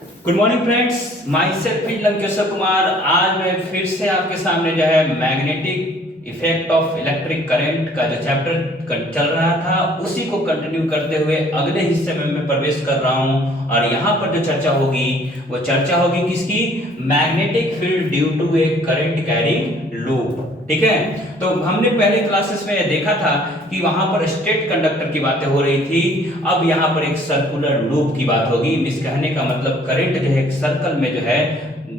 Good morning friends, my self Lankeshwar Kumar. आज मैं फिर से आपके सामने जो है magnetic effect of electric current का जो चैप्टर चल रहा था उसी को कंटिन्यू करते हुए अगले हिस्से में मैं प्रवेश कर रहा हूं। और यहाँ पर जो चर्चा होगी वो चर्चा होगी किसकी? Magnetic field due to a current carrying loop. ठीक है, तो हमने पहले क्लासेस में देखा था कि वहां पर स्ट्रेट कंडक्टर की बातें हो रही थी। अब यहाँ पर एक सर्कुलर लूप की बात होगी। इस कहने का मतलब करंट जो है एक सर्कल में जो है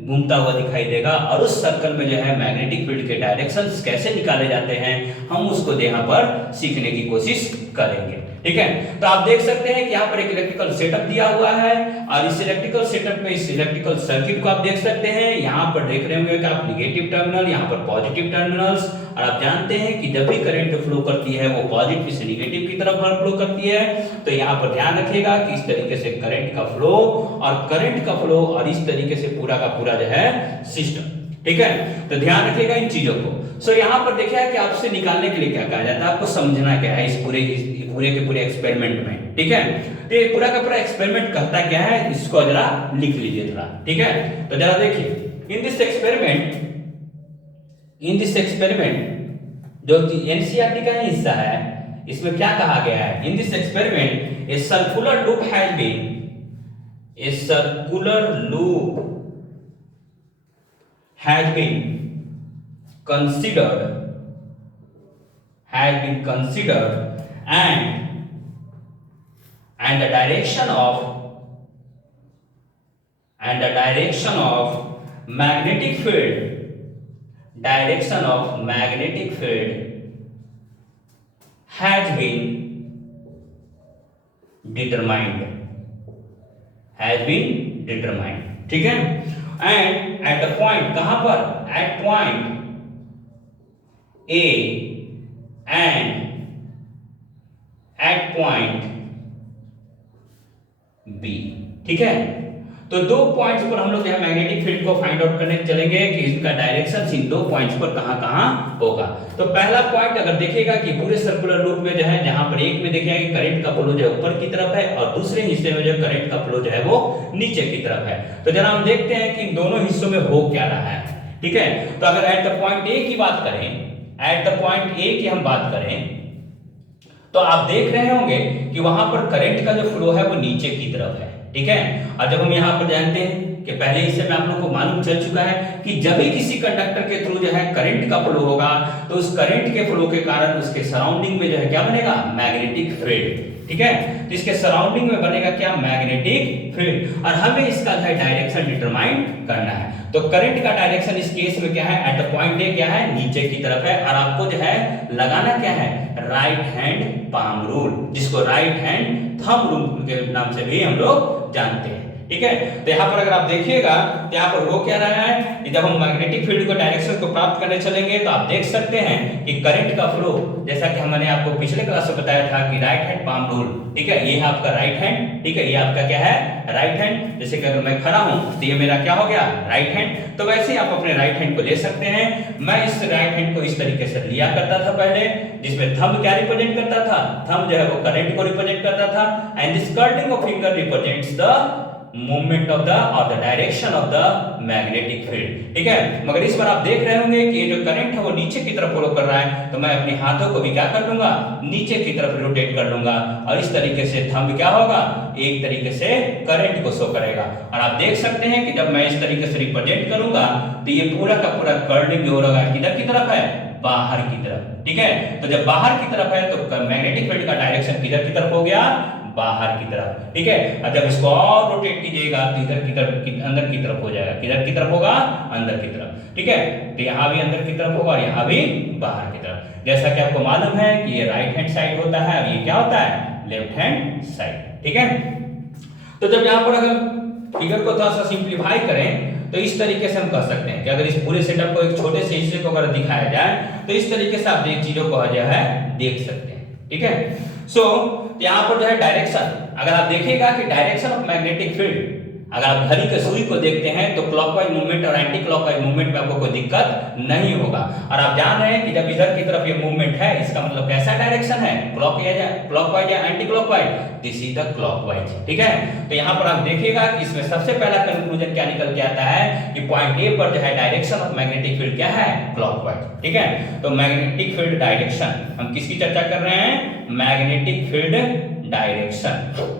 घूमता हुआ दिखाई देगा और उस सर्कल में जो है मैग्नेटिक फील्ड के डायरेक्शंस कैसे निकाले जाते हैं हम उसको यहाँ पर सीखने की कोशिश करेंगे। ठीक है, तो आप देख सकते हैं कि यहाँ पर एक इलेक्ट्रिकल सेटअप दिया हुआ है और इस इलेक्ट्रिकल सेटअप में इस इलेक्ट्रिकल सर्किट को आप देख सकते हैं। यहाँ पर देख रहे होंगे कि आप निगेटिव टर्मिनल, यहाँ पर पॉजिटिव टर्मिनल्स। और आप जानते हैं कि जब भी करंट फ्लो करती है वो पॉजिटिव से निगेटिव की तरफ फ्लो करती है। तो यहाँ पर ध्यान रखिएगा कि इस तरीके से करंट का फ्लो और इस तरीके से पूरा का पूरा जो है सिस्टम। ठीक है, तो ध्यान रखिएगा इन चीजों को। सो यहाँ पर देखिए कि आपसे निकालने के लिए क्या कहा जाता है, आपको समझना क्या है इस पूरे के पूरे एक्सपेरिमेंट में। ठीक है, तो ये पूरा का पूरा एक्सपेरिमेंट कहता क्या है इसको जरा लिख लीजिए जरा। ठीक है, तो जरा देखिए इन दिस एक्सपेरिमेंट जो एनसीईआरटी का हिस्सा है इसमें क्या कहा गया है? In this experiment a circular loop has been considered and the direction of magnetic field has been determined ठीक है, एंड एट द पॉइंट कहां पर? At point a and at point b. ठीक है, तो दो पॉइंट्स पर हम लोग यहां मैग्नेटिक फील्ड को फाइंड आउट करने चलेंगे कि इसका डायरेक्शन इन दो पॉइंट्स पर कहां होगा। तो पहला पॉइंट अगर देखिएगा कि पूरे सर्कुलर लूप में जो है जहां पर एक में देखिएगा कि करंट का फ्लो जो है ऊपर की तरफ है और दूसरे हिस्से में जो करंट का फ्लो जो है वो नीचे की तरफ है। तो जरा हम देखते हैं कि इन दोनों हिस्सों में हो क्या रहा है। ठीक है, तो अगर एट द पॉइंट ए की बात करें तो आप देख रहे होंगे कि वहां पर करंट का जो फ्लो है वो नीचे की तरफ है। ठीक है, और जब हम यहाँ पर जानते हैं कि पहले हिस्से में आप लोगों को मालूम चल चुका है कि जब भी किसी कंडक्टर के थ्रू जो है करंट का फ्लो होगा तो उस करंट के फ्लो के कारण उसके सराउंडिंग में जो है क्या बनेगा? Magnetic field. ठीक है, तो इसके सराउंडिंग में बनेगा क्या? Magnetic field. और हमें इसका जो है डायरेक्शन डिटरमाइन करना है। तो करंट का डायरेक्शन इस केस में क्या है? एट द पॉइंट ए क्या है? नीचे की तरफ है। और आपको जो है लगाना क्या है? राइट हैंड पाम रूल, जिसको राइट हैंड थंब रूल के नाम से भी हम लोग जानते हैं। ठीक है, तो यहाँ पर अगर आप देखिएगा तो यहाँ पर हो क्या रहा है कि जब हम मैग्नेटिक फील्ड को डायरेक्शन को प्राप्त करने चलेंगे तो आप देख सकते हैं कि करंट का फ्लो, जैसा कि हमने आपको पिछले क्लास में बताया था कि राइट हैंड पाम रूल। ठीक है, ये है आपका राइट हैंड। ठीक है, ये आपका क्या है? Right hand. जैसे कि अगर मैं खड़ा हूं तो ये मेरा क्या हो गया? Right hand. तो वैसे ही आप अपने राइट हैंड को ले सकते हैं। मैं इस राइट हैंड को इस तरीके से लिया करता था पहले, जिसमें थंब क्या रिप्रेजेंट करता था? थंब जो है वो करंट को रिप्रेजेंट करता था। And this curling of finger represents the movement of the और the direction of the magnetic field. ठीक है, मगर इस बार आप देख रहे होंगे कि ये जो करंट है वो नीचे की तरफ फ्लो कर रहा है, तो मैं अपने हाथों को भी क्या कर लूंगा? नीचे की तरफ रोटेट कर लूंगा और इस तरीके से थंब क्या होगा? एक तरीके से करंट को शो करेगा। और आप देख सकते हैं कि जब मैं इस तरीके से रिप्रेजेंट करूंगा तो ये पूरा का पूरा कर्लिंग जो होगा किधर की तरफ है? बाहर की तरफ। ठीक है, तो जब बाहर की तरफ है तो मैग्नेटिक फील्ड का डायरेक्शन किधर की तरफ हो गया? बाहर की तरफ। ठीक है, और जब इसको और रोटेट कीजिएगा तो इधर की तरफ अंदर की तरफ हो जाएगा। किधर की तरफ होगा? अंदर की तरफ। ठीक है, तो यहाँ भी अंदर की तरफ होगा और यहाँ भी बाहर की तरफ। जैसा कि आपको मालूम है कि ये राइट हैंड साइड होता है और ये क्या होता है? Left hand side. ठीक है, तो जब यहाँ पर अगर फिगर को थोड़ा सा सिंप्लीफाई करें तो इस तरीके से हम कह सकते हैं कि अगर इस पूरे सेटअप को एक छोटे से हिस्से को अगर दिखाया जाए तो इस तरीके से आप चीजों को जो है देख सकते हैं। ठीक है, सो यहाँ पर जो है डायरेक्शन, अगर आप देखिएगा कि डायरेक्शन ऑफ मैग्नेटिक फील्ड अगर आप घड़ी के सुई को देखते हैं तो क्लॉकवाइज मूवमेंट और एंटी क्लॉकवाइज मूवमेंट में आपको कोई दिक्कत नहीं होगा। और आप जान रहे हैं कि जब इधर की तरफ ये मूवमेंट है, इसका मतलब कैसा डायरेक्शन है, क्लॉकवाइज या anti clockwise, this is the clockwise. ठीक है, तो यहाँ पर आप देखिएगा कि इसमें सबसे पहला कंक्लूजन क्या निकल के आता है कि पॉइंट ए पर जो है डायरेक्शन ऑफ मैग्नेटिक फील्ड क्या है, क्लॉकवाइज। ठीक है, तो मैग्नेटिक फील्ड डायरेक्शन हम किसकी चर्चा कर रहे हैं, magnetic field direction,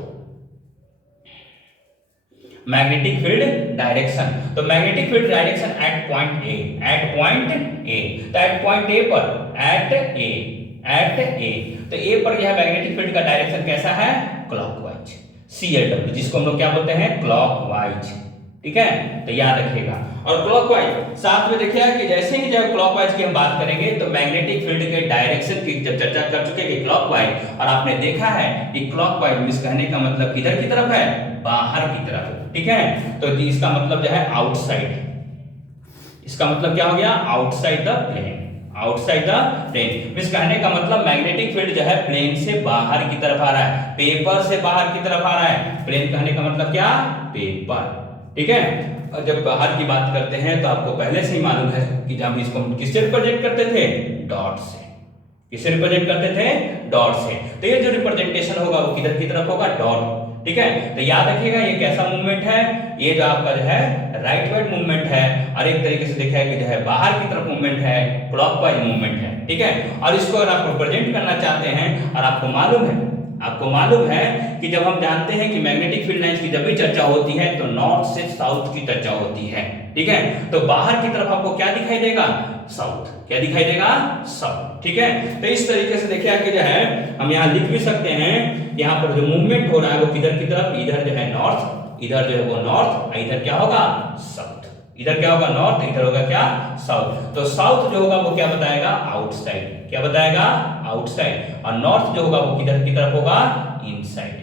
magnetic field direction. तो magnetic field direction at point A, at point A, तो एट पॉइंट ए पर, एट ए, तो ए पर यह मैग्नेटिक फील्ड का डायरेक्शन कैसा है, क्लॉकवाइज, CLW, जिसको हम लोग क्या बोलते हैं, क्लॉकवाइज। ठीक है, तो याद रखिएगा। और क्लॉकवाइज साथ में देखिए कि जैसे ही जब क्लॉकवाइज की हम बात करेंगे तो मैग्नेटिक फील्ड के डायरेक्शन की जब चर्चा कर चुके कि क्लॉकवाइज, और आपने देखा है कि क्लॉकवाइज मींस कहने का मतलब किधर की तरफ है, बाहर की तरफ। ठीक है, तो इसका मतलब जो है आउटसाइड, इसका मतलब क्या हो गया, outside the plane, outside the plane means कहने का मतलब मैग्नेटिक फील्ड जो है प्लेन से बाहर की तरफ आ रहा है, पेपर से बाहर की तरफ आ रहा है। प्लेन कहने का मतलब क्या, पेपर। ठीक है, और जब बाहर की बात करते हैं तो आपको पहले से ही मालूम है कि जब इसको किससे रिप्रेजेंट करते थे, डॉट से, किससे रिप्रेजेंट करते थे, डॉट से। तो ये जो रिप्रेजेंटेशन होगा वो किधर की तरफ होगा, डॉट। ठीक है, तो याद रखिएगा ये कैसा मूवमेंट है, ये जो आपका जो है राइट वाइड मूवमेंट है, और एक तरीके से देखा है कि जो है बाहर की तरफ मूवमेंट है, क्लॉकवाइज मूवमेंट है। ठीक है, और इसको अगर आप रिप्रेजेंट करना चाहते हैं, और आपको मालूम है कि जब हम जानते हैं कि मैग्नेटिक फील्ड लाइंस की जब भी चर्चा होती है तो नॉर्थ से साउथ की चर्चा होती है। ठीक है, तो बाहर की तरफ आपको क्या दिखाई देगा, साउथ, क्या दिखाई देगा, साउथ। ठीक है, तो इस तरीके से देखिए कि जो है हम यहाँ लिख भी सकते हैं, यहाँ पर जो मूवमेंट हो रहा है वो किधर की तरफ, इधर जो है नॉर्थ, इधर जो है वो नॉर्थ, इधर क्या होगा, साउथ, इधर क्या होगा, नॉर्थ, इधर होगा क्या, साउथ। तो साउथ जो होगा वो क्या बताएगा, आउटसाइड, क्या बताएगा, आउटसाइड, और नॉर्थ जो होगा वो किधर की तरफ होगा, इनसाइड।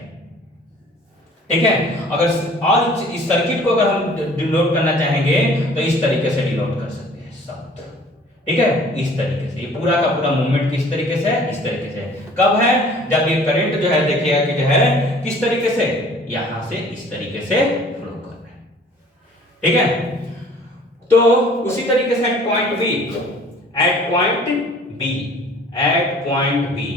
ठीक है, अगर और इस सर्किट को अगर हम डिनोट करना चाहेंगे तो इस तरीके से डिनोट कर सकते हैं, साउथ। ठीक है, इस तरीके से ये पूरा का पूरा मूवमेंट किस तरीके से है, इस तरीके से। कब है, जब ये करंट जो है देखिएगा कि जो है किस तरीके से, यहां से इस तरीके से फ्लो कर रहा है। ठीक है, तो उसी तरीके से at point b, at point b, at point b,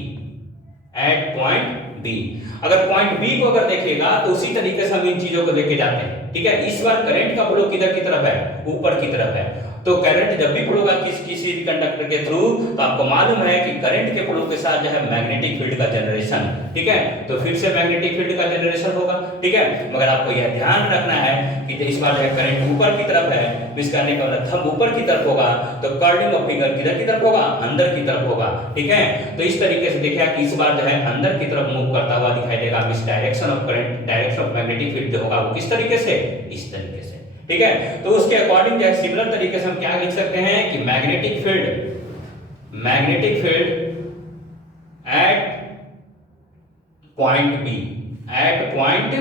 at point b, अगर पॉइंट बी को अगर देखिएगा तो उसी तरीके से हम इन चीजों को लेके जाते हैं। ठीक है, इस बार करंट का फ्लो किधर की तरफ है, ऊपर की तरफ है। तो करंट जब भी फ्लो होगा किसी कंडक्टर के थ्रू, तो आपको मालूम है कि करंट के फ्लो के साथ जो है मैग्नेटिक फील्ड का जनरेशन। ठीक है, तो फिर से मैग्नेटिक फील्ड का जनरेशन होगा। ठीक है, मगर आपको यह ध्यान रखना है कि इस बार जो है करंट ऊपर की तरफ है, इस करने का मतलब थंब ऊपर की तरफ होगा, तो कर्लिंग ऑफ फिंगर किधर की तरफ होगा, अंदर की तरफ होगा। ठीक है, तो इस तरीके से देखिए कि इस बार जो है अंदर की तरफ मूव करता हुआ दिखाई देगा। इस direction of current, direction of magnetic field जो होगा वो किस तरीके से, इस तरीके से। ठीक है, तो उसके अकॉर्डिंग जो है सिमिलर तरीके से हम क्या लिख सकते हैं कि magnetic field at point b, at point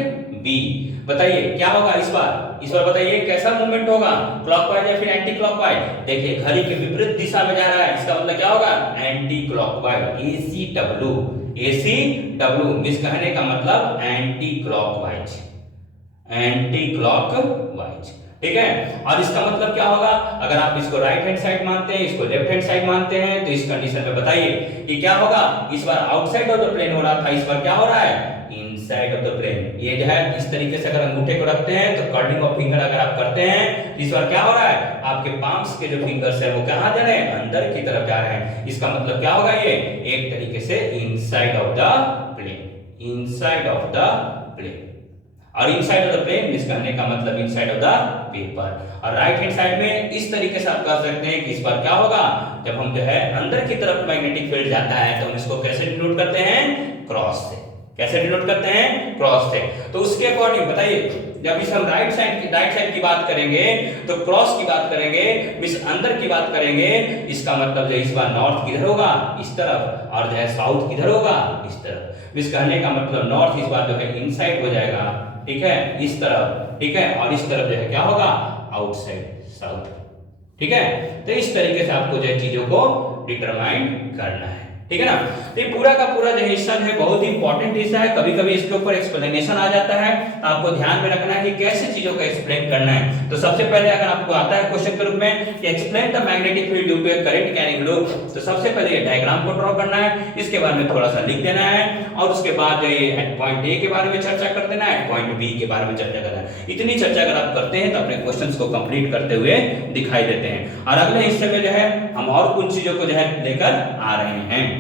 b, बताइए क्या होगा इस बार बताइए कैसा मूवमेंट होगा, क्लॉकवाइज या फिर एंटी क्लॉकवाइज। देखिए घड़ी के विपरीत दिशा में जा रहा है, इसका मतलब क्या होगा, anti clockwise, ACW, ACW means कहने का मतलब एंटी क्लॉकवाइज, एंटी क्लॉकवाइज। ठीक है, और इसका मतलब क्या होगा, अगर आप इसको राइट हैंड साइड मानते हैं, इसको लेफ्ट हैंड साइड मानते हैं, तो इस कंडीशन में बताइए कि क्या होगा। इस बार आउटसाइड ऑफ द प्लेन हो रहा था, इस बार क्या हो रहा है, इनसाइड ऑफ द प्लेन। ये जो है इस तरीके से अगर अंगूठे को रखते हैं तो कर्लिंग ऑफ फिंगर अगर आप करते हैं तो इस बार क्या हो रहा है, आपके पाम्स के जो फिंगर्स है वो कहां जा रहे हैं, अंदर की तरफ जा रहे हैं। इसका मतलब क्या होगा, ये एक तरीके से inside of the plane, inside of the plane. और inside of the plane means कहने का मतलब इनसाइड ऑफ द पेपर। और राइट हैंड साइड में इस तरीके से आप कह सकते हैं कि इस बार क्या होगा, जब हम जो है अंदर की तरफ मैग्नेटिक फील्ड जाता है तो हम इसको कैसे डिनोट करते हैं, क्रॉस से। कैसे डिनोट करते हैं, क्रॉस से। तो उसके अकॉर्डिंग बताइए, जब इस हम राइट साइड की बात करेंगे तो क्रॉस की बात करेंगे, मींस अंदर की बात करेंगे। इसका मतलब जो इस बार नॉर्थ किधर होगा, इस तरफ, और जो है साउथ किधर होगा, इस तरफ। मींस कहने का मतलब नॉर्थ इस बार जो है इनसाइड हो जाएगा, ठीक है, इस तरफ। ठीक है, और इस तरफ जो है क्या होगा, आउटसाइड, साउथ। ठीक है, तो इस तरीके से आपको जो चीजों को डिटरमाइन करना है। ठीक है ना। तो ये पूरा का पूरा जो हिस्सा है बहुत ही इंपॉर्टेंट हिस्सा है, कभी कभी इसके ऊपर एक्सप्लेनेशन आ जाता है, आपको ध्यान में रखना है कि कैसे चीजों को एक्सप्लेन करना है। तो सबसे पहले अगर आपको आता है क्वेश्चन के रूप में कि explain the magnetic field due to a current carrying loop, तो सबसे पहले ये डायग्राम को ड्रॉ करना है, इसके बारे में थोड़ा सा लिख देना है, और उसके बाद ये एट पॉइंट ए के बारे में चर्चा कर देना है, एट पॉइंट बी के बारे में चर्चा करना है। इतनी चर्चा अगर आप करते हैं तो अपने क्वेश्चंस को कंप्लीट करते हुए दिखाई देते हैं। और अगले हिस्से में जो है हम और कुछ चीजों को जो है लेकर आ रहे हैं।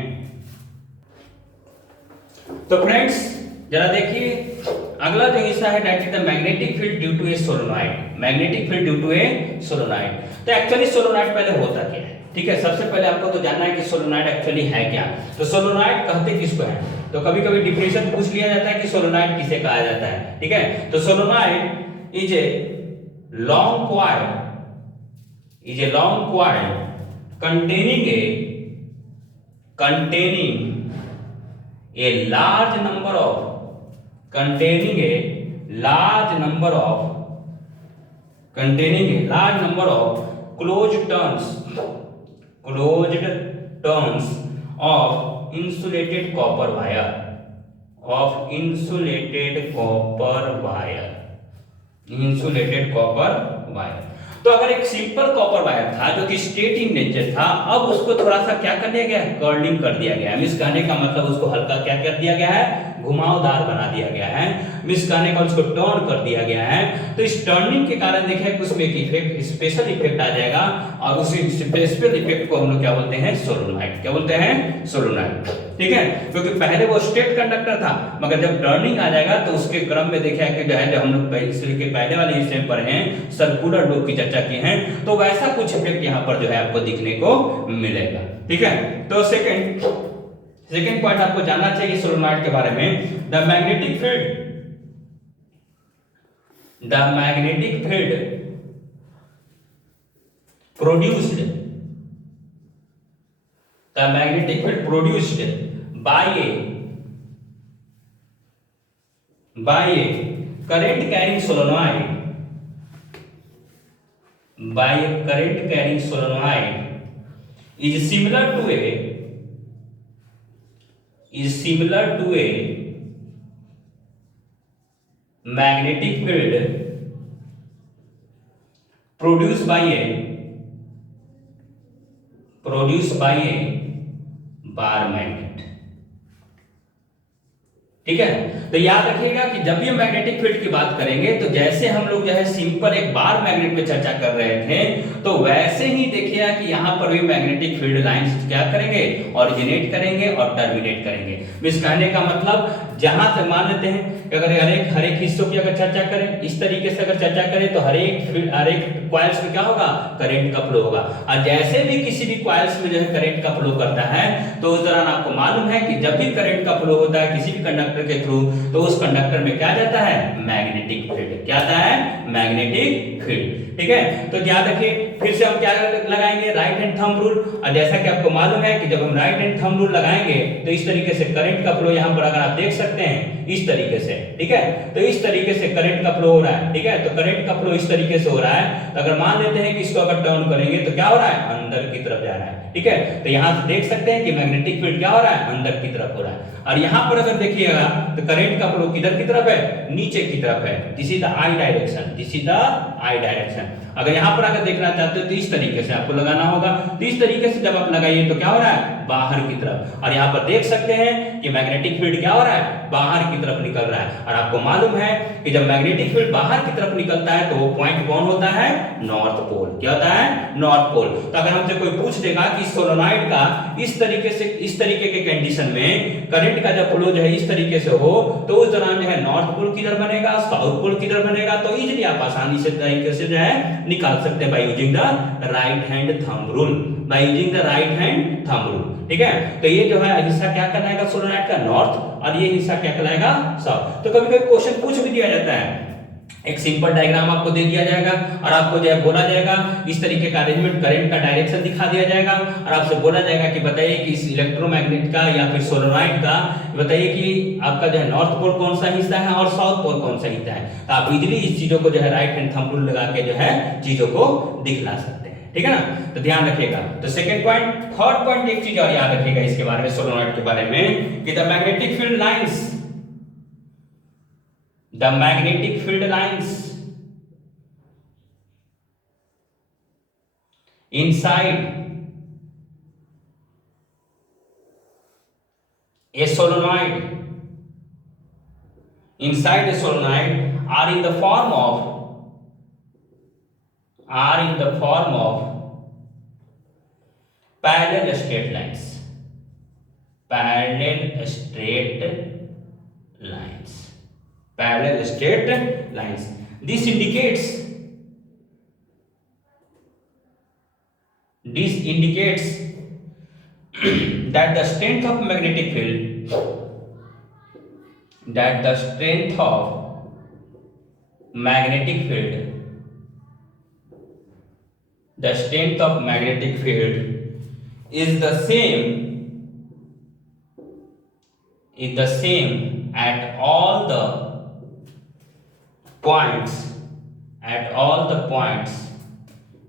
तो फ्रेंड्स जरा देखिए, अगला जो हिस्सा है that is the magnetic field due to a solenoid. Magnetic field due to a solenoid. तो एक्चुअली सोलेनॉइड पहले होता क्या है, ठीक है। सबसे पहले आपको तो जानना है कि सोलेनॉइड एक्चुअली है क्या। तो सोलेनॉइड कहते किसको है, तो कभी कभी डिफिनेशन पूछ लिया जाता है कि सोलेनॉइड किसे कहा जाता है, ठीक है। तो solenoid is a long coil, containing a large number of closed turns of insulated copper wire, तो अगर एक सिंपल कॉपर वायर था जो कि स्ट्रेट इन नेचर था, अब उसको थोड़ा सा क्या कर दिया गया है, कर्लिंग कर दिया गया है। मिस कहने का मतलब उसको हल्का क्या कर दिया गया है, घुमावदार बना दिया गया है। मिस कहने का उसको टर्न कर दिया गया है। तो इस टर्निंग के कारण देखिए कि उसमें एक इफेक्ट, स्पेशल इफेक्ट आ जाएगा, और उसी स्पेशल इफेक्ट को हम लोग क्या बोलते हैं, सोलेनॉइड। क्या बोलते हैं, सोलेनॉइड, ठीक है। क्योंकि पहले वो स्ट्रेट कंडक्टर था, मगर जब टर्निंग आ जाएगा तो उसके क्रम में देखिए कि जो है, जो हम लोग पहले वाले हिस्से पर हैं सर्कुलर लूप की चर्चा की है, तो वैसा कुछ इफेक्ट यहाँ पर जो है आपको दिखने को मिलेगा, ठीक है। तो सेकंड पॉइंट आपको जानना चाहिए सोलेनॉइड के बारे में। The magnetic field produced by a current carrying solenoid is similar to a magnetic field produced by a bar magnet, ठीक है। तो याद रखिएगा कि जब भी मैग्नेटिक फील्ड की बात करेंगे तो जैसे हम लोग जो है सिंपल एक बार मैग्नेट पे चर्चा कर रहे थे, तो वैसे ही देखिएगा कि यहाँ पर भी मैग्नेटिक फील्ड लाइंस क्या करेंगे, ऑरिजिनेट करेंगे और टर्मिनेट करेंगे। मिस कहने का मतलब जहां से मान लेते हैं कि अगर हर एक हिस्सों की अगर चर्चा करें, इस तरीके से अगर चर्चा करें तो हर एक कॉइल्स में क्या होगा, करंट का फ्लो होगा। और जैसे भी किसी भी कॉइल्स में जो है करंट का फ्लो करता है, तो उस दौरान आपको मालूम है कि जब भी करंट का फ्लो होता है किसी भी कंडक्टर के थ्रू, तो उस कंडक्टर में क्या जाता है, मैग्नेटिक फील्ड। क्या आता है, मैग्नेटिक फील्ड, ठीक है। तो याद रखिए, फिर से हम क्या लगाएंगे, राइट हैंड थंब रूल। और जैसा कि आपको मालूम है कि जब हम राइट हैंड थंब रूल लगाएंगे तो इस तरीके से करंट का फ्लो यहाँ पर अगर आप देख सकते हैं इस तरीके से, ठीक है। तो इस तरीके से करंट का फ्लो हो रहा है, ठीक है। तो करंट का फ्लो इस तरीके से हो रहा है। तो अगर मान लेते हैं कि इसको अगर टर्न करेंगे तो क्या हो रहा है, अंदर की तरफ जा रहा है, ठीक है। तो यहाँ से देख सकते हैं कि मैग्नेटिक फील्ड क्या हो रहा है, अंदर की तरफ हो रहा है। और यहाँ पर अगर देखिएगा तो करंट का फ्लो किधर की तरफ है, नीचे की तरफ है। This is the I direction. अगर यहाँ पर अगर देखना चाहते हो तो इस तरीके से आपको लगाना होगा। तो इस तरीके से जब आप लगाइए तो क्या हो रहा है, बाहर की तरफ। और यहाँ पर देख सकते हैं कि मैग्नेटिक फील्ड क्या हो रहा है, बाहर की तरफ निकल रहा है। और आपको मालूम है कि जब मैग्नेटिक फील्ड बाहर की तरफ निकलता है तो वो पॉइंट कौन होता है, नॉर्थ पोल। क्या होता है, नॉर्थ पोल। तो अगर हमसे कोई पूछ देगा कि सोलेनॉइड का इस तरीके के कंडीशन में करंट का जब फ्लो जो है इस तरीके से हो, तो उस दौरान जो है नॉर्थ पोल किधर बनेगा, साउथ पोल किधर बनेगा, तो इजीली आप आसानी से तरीके से जो है निकाल सकते हैं by using the right hand thumb rule, ठीक है। तो ये जो है हिस्सा क्या कहलाएगा सोलेनॉइड का, नॉर्थ, और ये हिस्सा क्या कहलाएगा, साउथ। तो कभी कभी क्वेश्चन पूछ भी दिया जाता है, एक सिंपल डायग्राम आपको दे दिया जाएगा और आपको जो है बोला जाएगा इस तरीके का अरेंजमेंट, करंट का डायरेक्शन दिखा दिया जाएगा और आपसे बोला जाएगा कि बताइए कि इस इलेक्ट्रोमैग्नेट का या फिर सोलेनॉइड का बताइए कि आपका जो है नॉर्थ पोल कौन सा हिस्सा है और साउथ पोल कौन सा हिस्सा है। तो आप इजीली इस चीजों को जो है राइट हैंड थंब रूल लगा के जो है चीजों को दिखला सकते हैं, ठीक है ना, तो ध्यान रखिएगा। तो सेकंड पॉइंट। थर्ड पॉइंट एक चीज और याद रखिएगा इसके बारे में, सोलोनॉइड के बारे में, कि the magnetic field lines inside a solenoid are in the form of parallel straight lines. This indicates that the strength of magnetic field is the same at all the points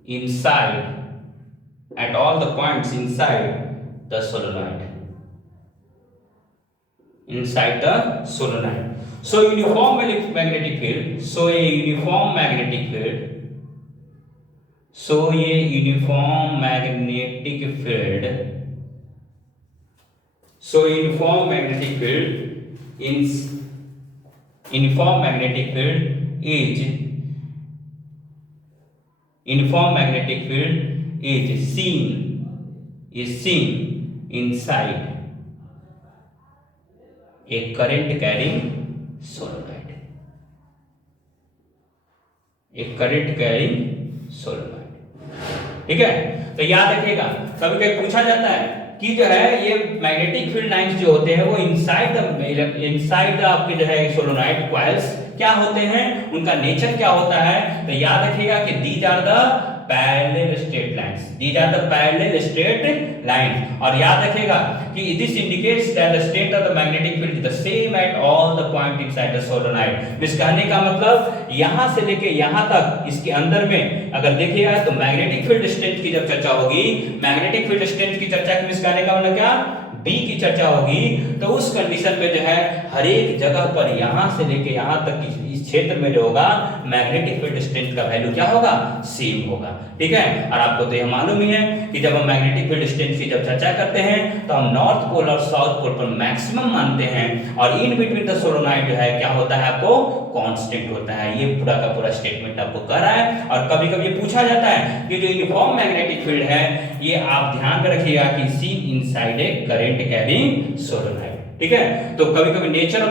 inside the solenoid. So a uniform magnetic field is seen inside a current carrying solenoid. ठीक है, तो याद रखिएगा, कभी कभी पूछा जाता है कि जो है ये मैग्नेटिक फील्ड लाइंस जो होते हैं वो इनसाइड आपके जो है सोलोनॉइड कॉइल्स क्या होते हैं, उनका नेचर क्या होता है। तो याद रखिएगा कि these are the parallel straight lines, और याद रखिएगा कि this indicates that the state of the magnetic field is the same at all the point inside the solenoid. इस कहने का मतलब यहां से लेके यहां तक इसके अंदर में अगर देखिएगा तो मैग्नेटिक फील्ड स्ट्रेंथ की जब चर्चा होगी, मैग्नेटिक फील्ड स्ट्रेंथ की चर्चा की इस कहने का मतलब क्या, बी की चर्चा होगी, तो उस कंडीशन पे जो है हर एक जगह पर यहां से लेके यहां तक इस क्षेत्र में जो होगा मैग्नेटिक फील्ड स्ट्रेंथ का वैल्यू क्या होगा, सेम होगा। ठीक है, और आपको तो यह मालूम ही है कि जब हम मैग्नेटिक फील्ड स्ट्रेंथ की जब चर्चा करते हैं तो हम नॉर्थ पोल और साउथ पोल पर मैक्सिमम मानते हैं, और इन बिटवीन द सोलोनॉइड जो है क्या होता है, आपको कांस्टेंट होता है। ये पूरा का पूरा स्टेटमेंट आपको कर रहा है। और कभी कभी पूछा जाता है कि जो यूनिफॉर्म मैग्नेटिक फील्ड है ये आप ध्यान रखिएगा कि seen inside a current carrying solenoid. ठीक है, तो कभी कभी nature of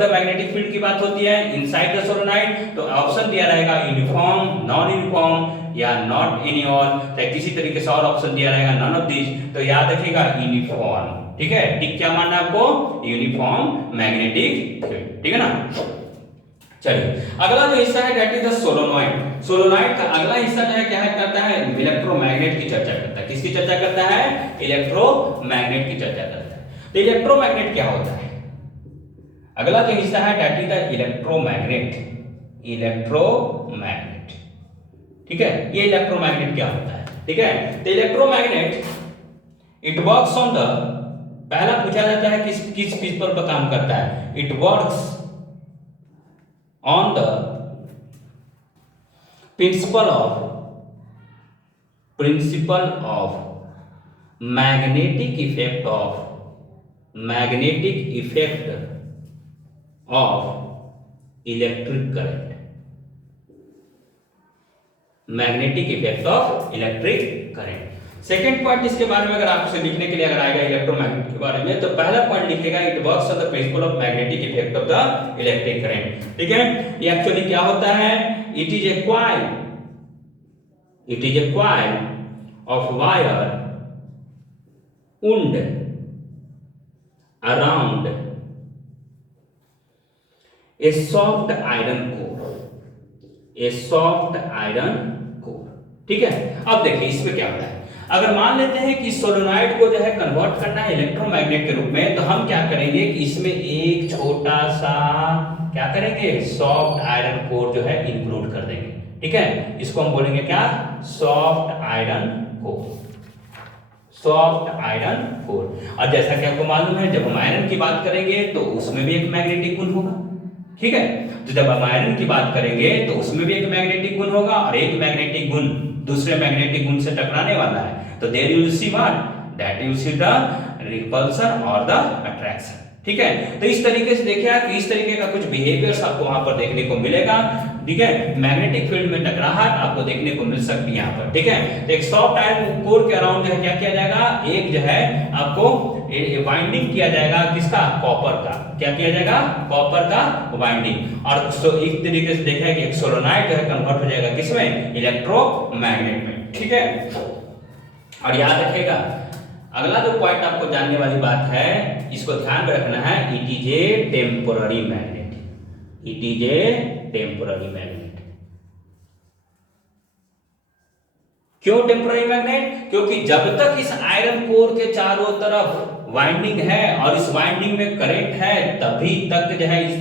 the magnetic field की बात होती है इनसाइड द सोलोनॉइड, तो ऑप्शन दिया रहेगा यूनिफॉर्म, नॉन यूनिफॉर्म या नॉट एनी ऑल, चाहे किसी तरीके से और ऑप्शन दिया रहेगा नॉन ऑफ दिस, तो याद रखिएगा यूनिफॉर्म। ठीक है, टिक क्या मानना है आपको, यूनिफॉर्म मैग्नेटिक फील्ड। ठीक है ना, चलिए अगला जो हिस्सा है that is the solenoid. Solenoid का अगला हिस्सा जो है क्या है, करता है इलेक्ट्रोमैग्नेट की चर्चा करता है। किसकी चर्चा करता है, इलेक्ट्रोमैग्नेट की चर्चा करता है। तो इलेक्ट्रोमैग्नेट क्या होता है, अगला जो हिस्सा है दैट इज द इलेक्ट्रोमैग्नेट। ठीक है, ये इलेक्ट्रोमैग्नेट क्या होता है। ठीक है, तो electromagnet it works on the, पहला पूछा जाता है किस प्रिंसिपल पर काम करता है, it works on the principle of magnetic effect of electric current, second point इसके बारे में अगर आपसे लिखने के लिए अगर आएगा इलेक्ट्रोमैग्नेट के बारे में, तो पहला पॉइंट लिखेगा it works on the principle of magnetic effect of the electric current. ठीक है, ये एक्चुअली क्या होता है, it is a coil of wire wound around a soft iron core। ठीक है, अब देखिए इसमें क्या होता है, अगर मान लेते हैं कि सोलोनॉइड को जो है कन्वर्ट करना है इलेक्ट्रोमैग्नेट के रूप में, तो हम क्या करेंगे कि इसमें एक छोटा सा क्या करेंगे, सॉफ्ट आयरन कोर जो है इंक्लूड कर देंगे। ठीक है, इसको हम बोलेंगे क्या, soft iron core, soft iron core. और जैसा कि आपको मालूम है जब हम आयरन की बात करेंगे तो उसमें भी एक मैग्नेटिक गुण होगा, ठीक है। तो जब हम आयरन की बात करेंगे तो उसमें भी एक मैग्नेटिक गुण होगा और एक मैग्नेटिक गुण दूसरे मैग्नेटिक गुण से टकराने वाला है, तो there you will see what, that you see the repulsion और द अट्रैक्शन, ठीक है। तो इस तरीके से देखिए कि इस तरीके का कुछ बिहेवियर्स आपको वहां पर देखने को मिलेगा, ठीक है। मैग्नेटिक फील्ड में टकराहट आपको देखने को मिल सकती है यहाँ पर, ठीक है। तो एक सॉफ्ट आयरन कोर के अराउंड जो है क्या किया जाएगा, एक जो है आपको वाइंडिंग किया जाएगा, किसका, कॉपर का, क्या किया जाएगा, कॉपर का वाइंडिंग। और एक तरीके से देखा है कि एक सोलेनोइड जो है कन्वर्ट हो जाएगा किसमें, इलेक्ट्रोमैग्नेट में, ठीक है। और याद रखिएगा अगला जो पॉइंट आपको जानने वाली बात है, इसको ध्यान में रखना है, it is a temporary magnet, it is a temporary magnet. क्यों टेम्पोररी मैग्नेट, क्योंकि जब तक इस आयरन कोर के चारों तरफ वाइंडिंग है और इस वाइंडिंग में करंट है तभी तक जो है इस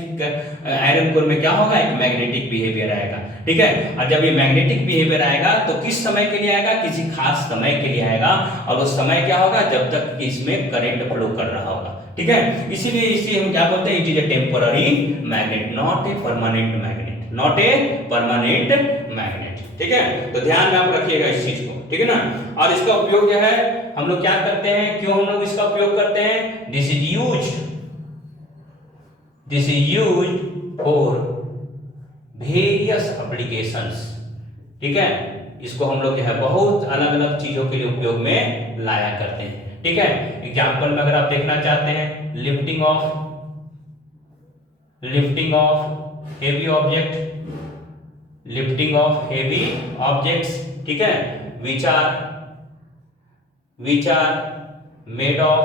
आयरन कोर में क्या होगा, एक मैग्नेटिक बिहेवियर आएगा, ठीक है। और जब ये मैग्नेटिक बिहेवियर आएगा तो किस समय के लिए आएगा, किसी खास समय के लिए आएगा, और वो समय क्या होगा, जब तक कि इसमें करंट फ्लो कर रहा होगा, ठीक है। इसीलिए इसे हम क्या बोलते हैं, it is a temporary magnet, not a permanent magnet, not a permanent magnet, ठीक है। तो ध्यान में आप रखिएगा इस चीज को, ठीक है ना। और इसका उपयोग जो है हम लोग क्या करते हैं, क्यों हम लोग इसका उपयोग करते हैं, this is used for various applications, ठीक है। इसको हम लोग जो है बहुत अलग अलग चीजों के लिए उपयोग में लाया करते हैं, ठीक है। एग्जांपल में अगर आप देखना चाहते हैं, lifting of heavy object, lifting of heavy objects, ठीक है, which are made of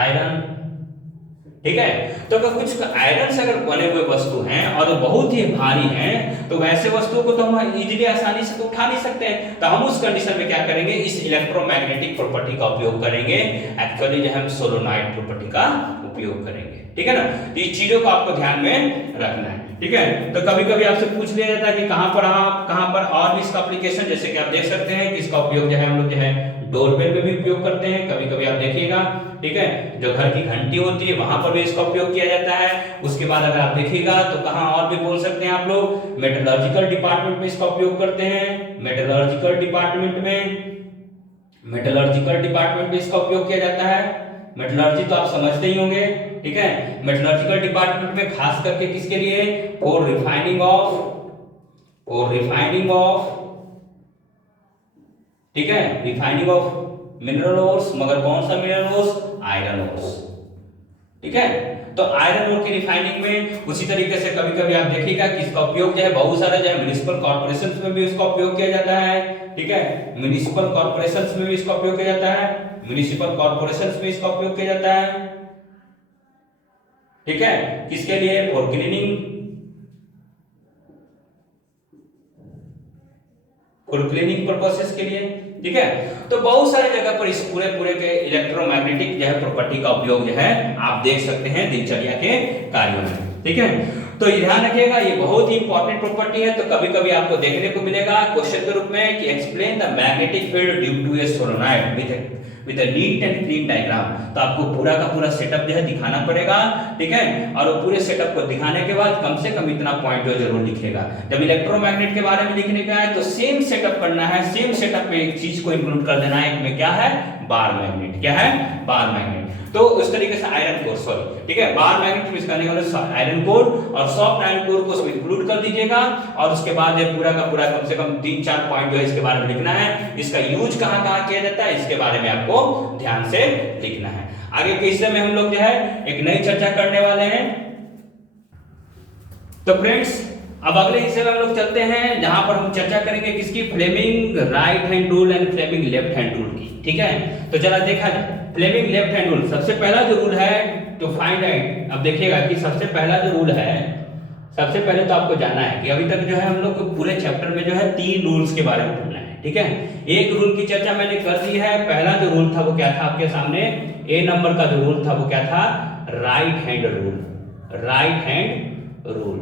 iron, ठीक है। तो अगर कुछ आयरन से अगर बने हुए वस्तु हैं और वो बहुत ही भारी हैं, तो वैसे वस्तुओं को तो हम इजीली आसानी से तो उठा नहीं सकते हैं, तो हम उस कंडीशन में क्या करेंगे, इस इलेक्ट्रोमैग्नेटिक प्रॉपर्टी का उपयोग करेंगे, एक्चुअली जो है हम सोलेनोइड प्रॉपर्टी का उपयोग करेंगे, ठीक है ना। तो इस चीजों को आपको ध्यान में रखना है, ठीक है। तो कभी कभी आपसे पूछ लिया जाता है कि कहां पर और भी इसका एप्लीकेशन, जैसे कि आप देख सकते हैं कि इसका उपयोग जो है हम लोग जो है डोरबेल में भी उपयोग करते हैं, कभी कभी आप देखिएगा, ठीक है, जो घर की घंटी होती है वहां पर भी इसका उपयोग किया जाता है। उसके बाद अगर आप देखिएगा तो कहां और भी बोल सकते हैं आप लोग, मेटलर्जिकल डिपार्टमेंट में इसका उपयोग करते हैं, मेटलर्जिकल डिपार्टमेंट में इसका उपयोग किया जाता है। मेटलर्जी तो आप समझते ही होंगे, ठीक है। मेटलर्जिकल डिपार्टमेंट में खास करके किसके लिए, फॉर रिफाइनिंग ऑफ, ठीक है, रिफाइनिंग ऑफ मिनरल ओर्स, मगर कौन सा मिनरल ओर्स, आयरन ओर्स, ठीक है। तो आयरन ओर की रिफाइनिंग में उसी तरीके से कभी कभी आप देखिएगा कि इसका उपयोग जो है बहुत सारे जो है म्युनिसिपल कॉर्पोरेशंस में भी इसका उपयोग किया जाता है, ठीक है। म्युनिसिपल कॉर्पोरेशंस में भी इसका उपयोग किया जाता है, म्युनिसिपल कॉर्पोरेशंस में इसका उपयोग किया जाता है, ठीक है। किसके लिए, फॉर क्लीनिंग पर्पसेस के लिए, ठीक है। तो बहुत सारे जगह पर इस पूरे के इलेक्ट्रोमैग्नेटिक जो है प्रॉपर्टी का उपयोग जो है आप देख सकते हैं दिनचर्या के कार्यों में, ठीक है। तो ध्यान रखिएगा ये बहुत ही इंपॉर्टेंट प्रॉपर्टी है। तो कभी कभी आपको देखने को मिलेगा क्वेश्चन के रूप में कि explain the magnetic field due to a solenoid with a neat and clean diagram. तो आपको पूरा का पूरा सेटअप जो है दिखाना पड़ेगा, ठीक है। और वो पूरे सेटअप को दिखाने के बाद कम से कम इतना पॉइंट जो जरूर लिखेगा। जब इलेक्ट्रोमैग्नेट के बारे में लिखने का है तो सेम सेटअप करना है, सेम सेटअप में एक चीज को इंक्लूड कर देना है, एक में क्या है, बार मैग्नेट, क्या है, बार मैग्नेट। तो उस तरीके से आयरन कोर, सॉरी, ठीक है, बार मैग्नेट मिस करने वाले आयरन कोर और सॉफ्ट आयरन कोर को उसमें इंक्लूड कर दीजिएगा। और उसके बाद ये पूरा का पूरा कम से कम 3-4 पॉइंट जो है इसके बारे में लिखना है। इसका यूज कहां कहां किया जाता है इसके बारे में आपको ध्यान से लिखना है। आगे के हिस्से में हम लोग जो है एक नई चर्चा करने वाले हैं। तो फ्रेंड्स अब अगले हिस्से में हम लोग चलते हैं जहां पर हम चर्चा करेंगे किसकी, Fleming right hand rule and Fleming left hand rule की, ठीक है। तो चला देखा जाए फ्लेमिंग लेफ्ट हैंड रूल। सबसे पहला जो रूल है टू फाइंड आउट, अब देखिएगा कि सबसे पहला जो रूल है, सबसे पहले तो आपको जानना है कि अभी तक जो है हम लोग को पूरे चैप्टर में जो है 3 रूल्स के बारे में पढ़ना है, ठीक है। एक रूल की चर्चा मैंने कर दी है। पहला जो रूल था वो क्या था आपके सामने, ए नंबर का जो रूल था वो क्या था, right hand rule, right hand rule.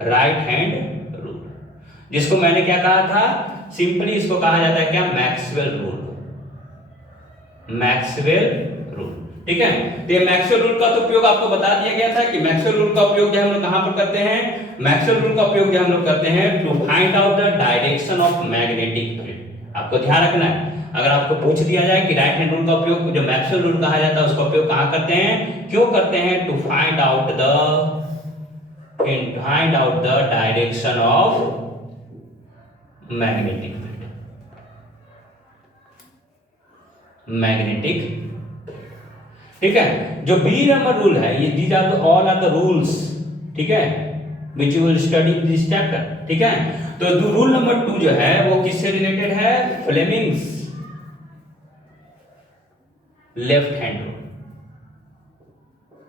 Right hand rule, जिसको मैंने क्या कहा था, सिंपली इसको कहा जाता है क्या, मैक्सवेल रूल, मैक्सवेल रूल। ठीक है, तो ये मैक्सवेल रूल का तो उपयोग आपको बता दिया गया था कि मैक्सवेल रूल का उपयोग जो हम लोग कहां पर करते हैं, मैक्सवेल रूल का उपयोग जो हम लोग करते हैं to find out the direction of magnetic field. आपको ध्यान रखना है, अगर आपको पूछ दिया जाए कि राइट हैंड रूल का उपयोग जो मैक्सवेल रूल कहा जाता है उसका उपयोग कहां करते हैं, क्यों करते हैं, to find out the direction of magnetic field, magnetic. ठीक है, जो बी नंबर रूल है, ये these are all are the rules, ठीक है, which you will study in this chapter. ठीक है, तो रूल नंबर 2 जो है वो किससे रिलेटेड है, Fleming's left hand rule,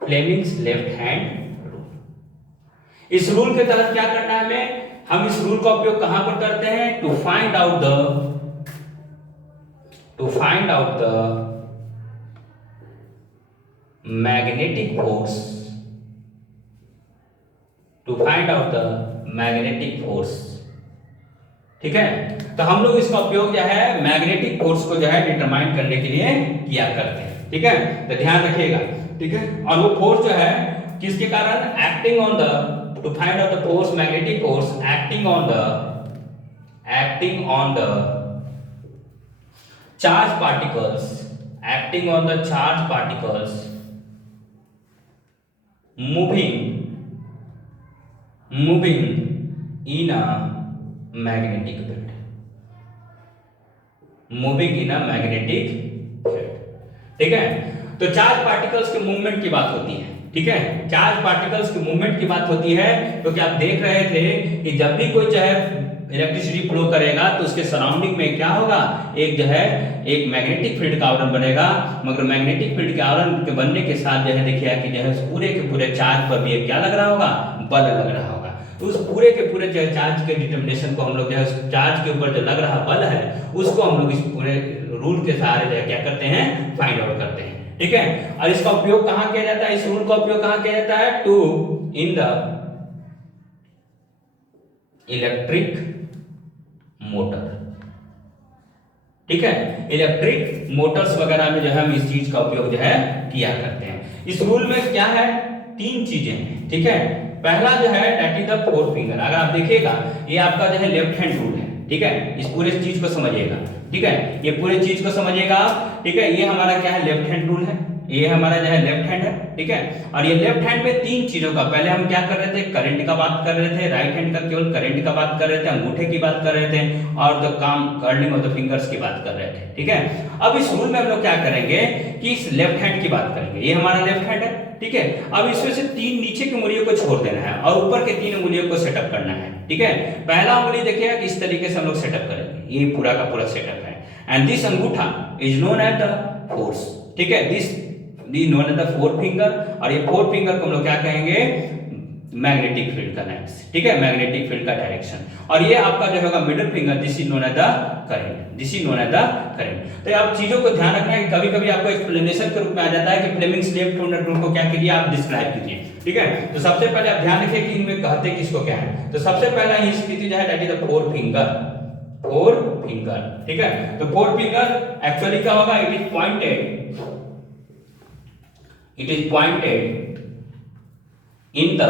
Fleming's left hand rule. इस रूल के तहत क्या करना है हमें, हम इस रूल का उपयोग कहां पर करते हैं, to find out the magnetic force, to find out the magnetic force. ठीक है, तो हम लोग इसका उपयोग जो है मैग्नेटिक फोर्स को जो है डिटरमाइन करने के लिए किया करते हैं। ठीक है, तो ध्यान रखिएगा। ठीक है, और वो फोर्स जो है किसके कारण, acting on the, to find out the force, magnetic force acting on the charge particles, acting on the charge particles moving in a magnetic field, moving in a magnetic field। ठीक है, तो charge particles के movement की बात होती है। ठीक है, चार्ज पार्टिकल्स की मूवमेंट की बात होती है, क्योंकि आप देख रहे थे कि जब भी कोई चाहे इलेक्ट्रिसिटी फ्लो करेगा तो उसके सराउंडिंग में क्या होगा, एक जो है एक मैग्नेटिक फील्ड का आवरण बनेगा, मगर मैग्नेटिक फील्ड के आवरण के बनने के साथ जो है देखिए कि जो है उस पूरे के पूरे चार्ज पर भी एक क्या लग रहा होगा, बल लग रहा होगा। तो उस पूरे के पूरे जो चार्ज के डिटर्मिनेशन को हम लोग जो है उस चार्ज के ऊपर जो लग रहा बल है उसको हम लोग इस पूरे रूल के सहारे जो है क्या करते हैं, फाइंड आउट करते हैं। ठीक है, और इसका उपयोग कहां किया जाता है, इस रूल का उपयोग कहां किया जाता है, to in the electric motor. ठीक है, इलेक्ट्रिक मोटर्स वगैरह में जो है हम इस चीज का उपयोग जो है किया करते हैं। इस रूल में क्या है, 3 चीजें हैं। ठीक है, पहला जो है दैट इज द 4 फिंगर। अगर आप देखिएगा ये आपका जो है लेफ्ट हैंड रूल है। ठीक है, इस पूरे चीज को समझिएगा। ठीक है, ये पूरे चीज को समझिएगा। ठीक है, ये हमारा क्या है, लेफ्ट हैंड रूल है, ये हमारा जो है लेफ्ट हैंड है। ठीक है, और ये लेफ्ट हैंड में 3 चीजों का, पहले हम क्या कर रहे थे, करंट का बात कर रहे थे, राइट हैंड का केवल करंट का बात कर रहे थे, अंगूठे की बात कर रहे थे, और द काम कर्लिंग ऑफ द फिंगर्स की बात कर रहे थे। ठीक है, अब इस रूल में हम लोग क्या करेंगे कि इस लेफ्ट हैंड की बात करेंगे, ये हमारा लेफ्ट हैंड है। ठीक है, अब इसमें से 3 नीचे की उंगलियों को छोड़ देना है और ऊपर के 3 उंगलियों को सेटअप करना है। ठीक है, पहला उंगली देखिएगा इस तरीके से हम लोग सेटअप करेंगे, ये पूरा का पूरा सेटअप है, एंड दिस अंगूठा is known as the force. ठीक है, this known as the 4 finger, और ये 4 फिंगर को हम लोग क्या कहेंगे, मैग्नेटिक फील्ड का नेक्स। ठीक है, मैग्नेटिक फील्ड का डायरेक्शन, और ये आपका जो होगा middle finger, this is known as the current, this is known as the current. तो आप चीजों को ध्यान रखना है कि कभी-कभी आपको एक्सप्लेनेशन के रूप में आ जाता है कि फ्लेमिंग्स लेफ्ट हैंड रूल को क्या कीजिए, आप डिस्क्राइब कीजिए। ठीक है, तो सबसे पहले आप ध्यान रखिए कि इनमें कहते किसको क्या है। तो सबसे पहला ही स्थिति जो है that is the 4 finger, 4 finger. ठीक है, तो 4 फिंगर एक्चुअली क्या होगा, it is pointed in the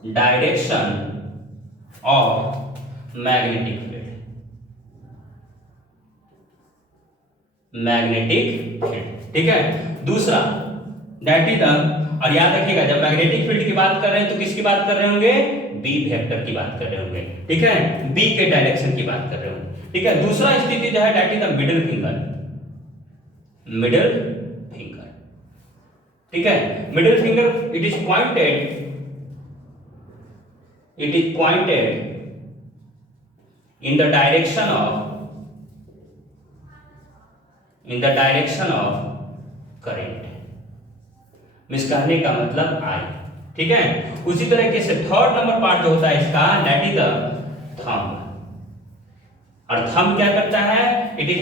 direction of magnetic field, ठीक है। दूसरा दैट इज द, और याद रखिएगा जब मैग्नेटिक फील्ड की बात कर रहे हैं तो किसकी बात कर रहे होंगे, बी वेक्टर की बात कर रहे होंगे। ठीक है, बी के डायरेक्शन की बात कर रहे होंगे। ठीक है, दूसरा स्थिति जो है that is the middle finger, middle finger. ठीक है, middle finger it is pointed in the direction of current, miss कहने का मतलब आई। ठीक है, उसी तरीके से थर्ड नंबर पार्ट जो होता है इसका दैट इज द थंब, और थंब क्या करता है, it is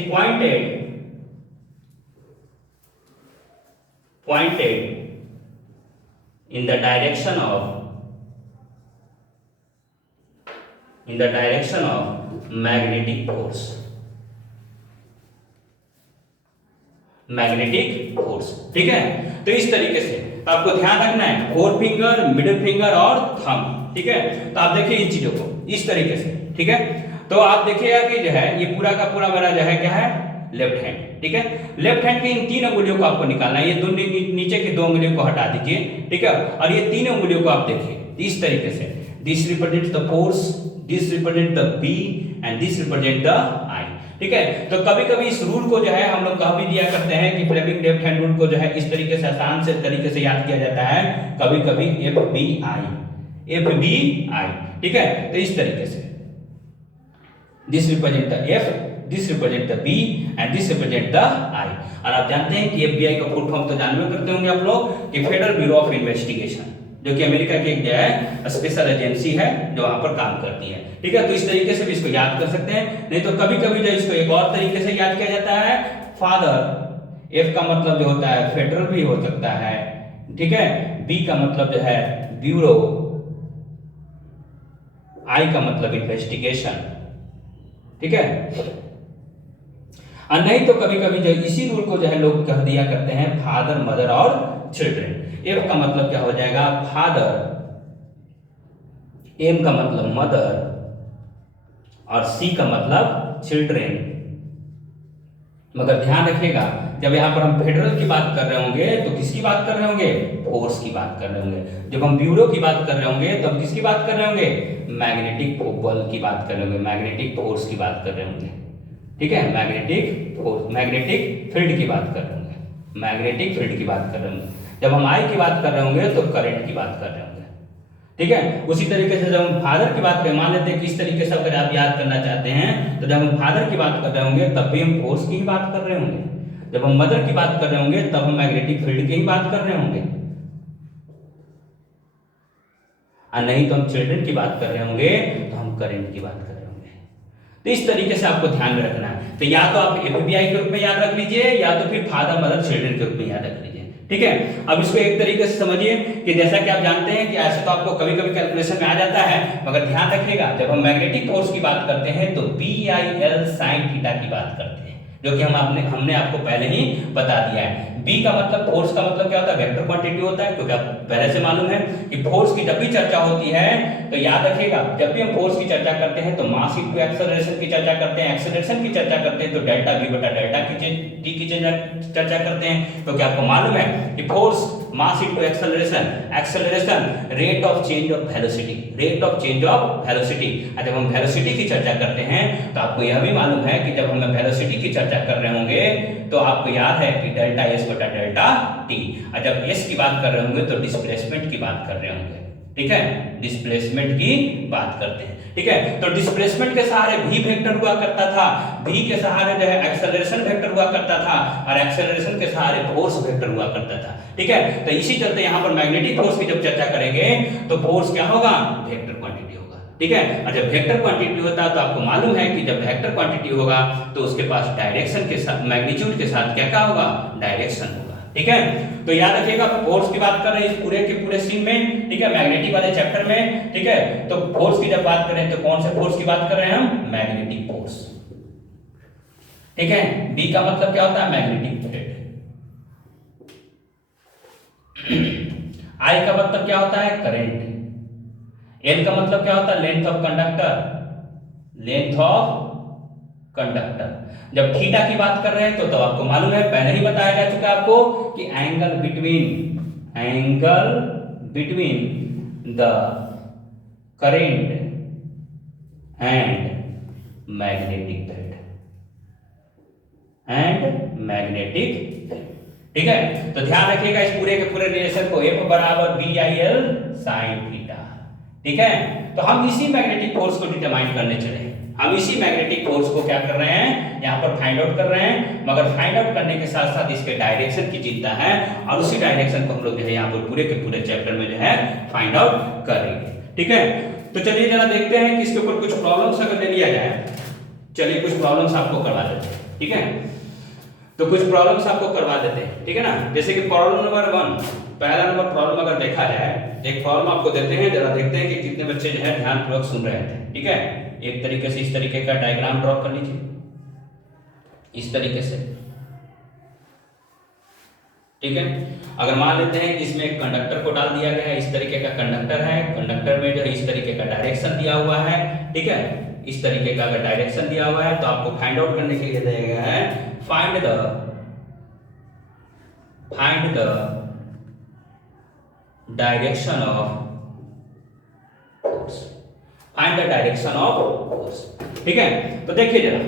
pointed in the direction of magnetic force, ठीक है। तो इस तरीके से तो आपको ध्यान रखना है, 4 फिंगर, मिडिल फिंगर और थंब, ठीक है। तो आप देखिए इन चीजों को इस तरीके से, ठीक है। तो आप देखिएगा कि जो है ये पूरा का पूरा मेरा जो है क्या है, लेफ्ट हैंड, ठीक है। लेफ्ट हैंड की इन 3 अंगुलियों को आपको निकालना है, ये दो नीचे की 2 अंगुलियों को हटा दीजिए, ठीक है। और ये 3 अंगुलियों को आप देखिए इस तरीके से, this represent the force, this represent the B and this represent the I, ठीक है। तो कभी कभी इस रूल को जो है हम लोग कह भी दिया करते हैं कि फ्लेमिंग लेफ्ट हैंड रूल को जो है इस तरीके से आसान से तरीके से याद किया जाता है, कभी कभी FBI, ठीक है। तो इस तरीके से this represent the F, this represent the B and this represent the I। और आप जानते हैं कि FBI का फुल फॉर्म तो जानवे करते होंगे आप लोग कि फेडरल ब्यूरो ऑफ इन्वेस्टिगेशन, जो कि अमेरिका की एक जो है स्पेशल एजेंसी है जो वहां पर काम करती है, ठीक है। तो इस तरीके से भी इसको याद कर सकते हैं। नहीं तो कभी कभी जो इसको एक और तरीके से याद किया जाता है, फादर, F का मतलब जो होता है फेडरल भी हो सकता है, ठीक है। B का मतलब जो है ब्यूरो, I का मतलब इन्वेस्टिगेशन, ठीक है। और नहीं तो कभी कभी जो इसी रूल को जो है लोग कह दिया करते हैं फादर, मदर और चिल्ड्रन। F का मतलब क्या हो जाएगा, फादर, M का मतलब मदर और C का मतलब चिल्ड्रन। मगर ध्यान रखिएगा जब यहाँ पर हम फेडरल की बात कर रहे होंगे तो किसकी बात कर रहे होंगे, फोर्स की बात कर रहे होंगे। जब हम ब्यूरो की बात कर रहे होंगे तो हम किसकी बात कर रहे होंगे, मैग्नेटिक बल की बात कर रहे होंगे, मैग्नेटिक फोर्स की बात कर रहे होंगे, ठीक है। मैग्नेटिक फोर्स, मैग्नेटिक फील्ड की बात कर रहे होंगे, मैग्नेटिक फील्ड की बात कर रहे होंगे। जब हम आई की बात कर रहे होंगे तो करंट की बात कर रहे होंगे, ठीक है। उसी तरीके से जब हम फादर की बात करें, मान लेते हैं किस तरीके से अगर आप याद करना चाहते हैं तो जब हम फादर की बात कर रहे होंगे तब भी हम फोर्स की ही बात कर रहे होंगे, जब हम मदर की बात कर रहे होंगे तब हम मैग्नेटिक फील्ड की ही बात कर रहे होंगे, और नहीं तो हम चिल्ड्रन की बात कर रहे होंगे तो हम करंट की बात कर रहे होंगे। तो इस तरीके से आपको ध्यान में रखना है। तो या तो आप FBI के रूप में याद रख लीजिए या तो फिर फादर, मदर, चिल्ड्रन के रूप में याद रख लीजिए, ठीक है। अब इसको एक तरीके से समझिए कि जैसा कि आप जानते हैं कि ऐसे तो आपको कभी कभी कैलकुलेशन में आ जाता है, मगर ध्यान रखिएगा जब हम मैग्नेटिक फोर्स की बात करते हैं तो BIL sin थीटा की बात करते हैं, जो कि हमने आपको पहले ही बता दिया है। B का मतलब, फोर्स का मतलब क्या होता है, वेक्टर क्वांटिटी होता है, क्योंकि आप पहले से मालूम है कि फोर्स की जब भी चर्चा होती है तो याद रखिएगा जब भी हम फोर्स की चर्चा करते हैं तो मास इनटू एक्सेलरेशन की चर्चा करते हैं, एक्सेलरेशन की चर्चा करते हैं तो डेल्टा V बटा डेल्टा टी की चर्चा करते हैं, क्योंकि आपको मालूम है कि force mass into acceleration, acceleration rate of change of velocity, rate of change of velocity. जब हम वेलोसिटी की चर्चा करते हैं तो आपको यह भी मालूम है कि जब हम वेलोसिटी की चर्चा कर रहे होंगे तो आपको याद है कि डेल्टा S बटा डेल्टा T, और जब S की बात कर रहे होंगे तो डिस्प्लेसमेंट की बात कर रहे होंगे, ठीक है। डिस्प्लेसमेंट की बात करते हैं, ठीक है। तो डिस्प्लेसमेंट के सहारे V वेक्टर हुआ करता था, V के सहारे जो है एक्सेलरेशन वेक्टर हुआ करता था, और एक्सेलरेशन के सहारे फोर्स वेक्टर हुआ करता था, ठीक है। तो इसी चलते यहाँ पर मैग्नेटिक फोर्स की जब चर्चा करेंगे तो फोर्स क्या होगा, वेक्टर क्वांटिटी होगा, ठीक है। और जब वेक्टर क्वांटिटी होता है तो आपको मालूम है कि जब वेक्टर क्वांटिटी होगा तो उसके पास डायरेक्शन के साथ, मैग्नीट्यूड के साथ क्या होगा, डायरेक्शन होगा, ठीक है। तो याद रखिएगा फोर्स की बात कर रहे हैं इस पूरे के पूरे सीन में, ठीक है, मैग्नेटिक वाले चैप्टर में, ठीक है। तो फोर्स की जब बात करें तो कौन से फोर्स की बात कर रहे हैं हम, मैग्नेटिक फोर्स, ठीक है। B का मतलब क्या होता है, मैग्नेटिक फील्ड। I का मतलब क्या होता है, करंट। L का मतलब क्या होता है, length of conductor, length of conductor. जब थीटा की बात कर रहे हैं तो आपको मालूम है, पहले ही बताया जा चुका है आपको कि angle between the current and magnetic field, ठीक है। तो ध्यान रखिएगा इस पूरे के पूरे रिलेशन को, F बराबर BIL sin थीटा, ठीक है। तो हम इसी मैग्नेटिक फोर्स को डिटरमाइन करने चले, हम इसी मैग्नेटिक फोर्स को क्या कर रहे हैं, यहाँ पर फाइंड आउट कर रहे हैं, मगर फाइंड आउट करने के साथ साथ इसके डायरेक्शन की चिंता है, और उसी डायरेक्शन को हम लोग जो है यहाँ पर पूरे के पूरे चैप्टर में जो है फाइंड आउट करेंगे, ठीक है। तो चलिए जरा देखते हैं कि इसके ऊपर कुछ प्रॉब्लम्स अगर ले लिया जाए, चलिए कुछ प्रॉब्लम्स आपको करवा देते हैं, ठीक है। तो कुछ प्रॉब्लम्स आपको करवा देते हैं, ठीक है ना। जैसे कि प्रॉब्लम नंबर 1, पहला नंबर प्रॉब्लम अगर देखा जाए, एक प्रॉब्लम आपको देते हैं, जरा देखते हैं कि कितने बच्चे जो है ध्यानपूर्वक सुन रहे थे, ठीक है। एक तरीके से इस तरीके का डायग्राम ड्रॉ कर लीजिए, इस तरीके से, ठीक है। अगर मान लेते हैं कि इसमें एक कंडक्टर को डाल दिया गया है, इस तरीके का कंडक्टर है, कंडक्टर में जो है इस तरीके का डायरेक्शन दिया हुआ है, ठीक है। इस तरीके का अगर डायरेक्शन दिया हुआ है तो आपको फाइंड आउट करने के लिए दिया गया है, find the direction of force, find the direction of force, ठीक है। तो देखिए जरा,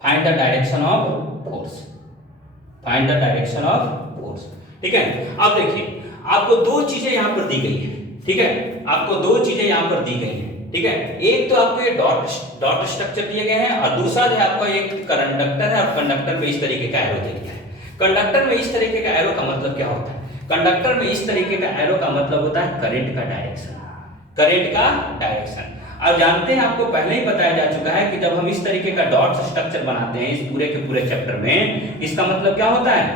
find the direction of force, find the direction of force, ठीक है। अब देखिए आपको दो चीजें यहां पर दी गई है, ठीक है। आपको दो चीजें यहां पर दी गई है, ठीक है। एक तो आपको ये डॉट स्ट्रक्चर दिए गए हैं, और दूसरा जो है आपको एक कंडक्टर है, और कंडक्टर में इस तरीके का एरो दिया गया है। कंडक्टर में इस तरीके का एरो का मतलब क्या होता है? कंडक्टर में इस तरीके का एरो का मतलब होता है करंट का डायरेक्शन, करंट का डायरेक्शन। अब जानते हैं, आपको पहले ही बताया जा चुका है कि जब हम इस तरीके का डॉट स्ट्रक्चर बनाते हैं इस पूरे के पूरे चैप्टर में, इसका मतलब क्या होता है?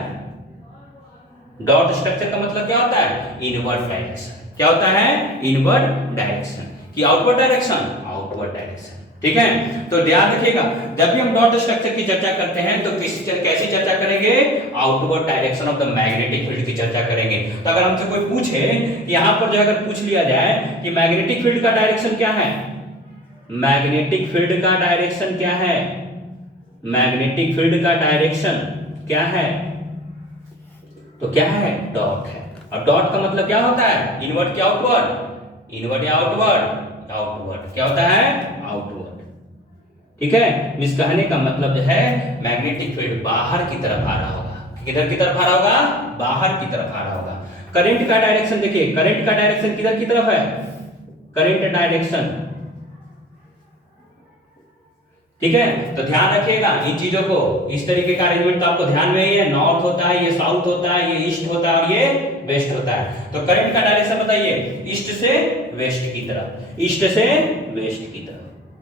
डॉट स्ट्रक्चर का मतलब क्या होता है? Inward direction. क्या होता है? Inward direction. कि आउटवर्ड डायरेक्शन, आउटवर्ड डायरेक्शन, ठीक है। तो ध्यान रखिएगा, जब भी हम डॉट स्ट्रक्चर की चर्चा करते हैं तो कैसी चर्चा करेंगे? Outward direction of the magnetic field की चर्चा करेंगे। तो अगर हमसे कोई पूछे कि यहां पर जो अगर पूछ लिया जाए कि मैग्नेटिक फील्ड का डायरेक्शन क्या है, मैग्नेटिक फील्ड का डायरेक्शन क्या है, मैग्नेटिक फील्ड का डायरेक्शन क्या है, तो क्या है? डॉट है। और डॉट का मतलब क्या होता है? इनवर्ड क्या आउटवर्ड? इनवर्ड या आउटवर्ड? आउटवर्ड। क्या होता है? आउटवर्ड, ठीक है। इस कहने का मतलब जो है मैग्नेटिक फील्ड बाहर की तरफ आ रहा होगा। किधर की तरफ आ रहा होगा? बाहर की तरफ आ रहा होगा। करंट का डायरेक्शन देखिए, करंट का डायरेक्शन किधर की तरफ है? करंट डायरेक्शन, ठीक है। तो ध्यान रखिएगा इन चीजों को, इस तरीके का अरेंजमेंट तो आपको ध्यान में ही है। नॉर्थ होता है, ये साउथ होता है, ये ईस्ट होता है और ये वेस्ट होता है। तो करंट का डायरेक्शन बताइए, ईस्ट से वेस्ट की तरफ, ईस्ट से वेस्ट की तरफ,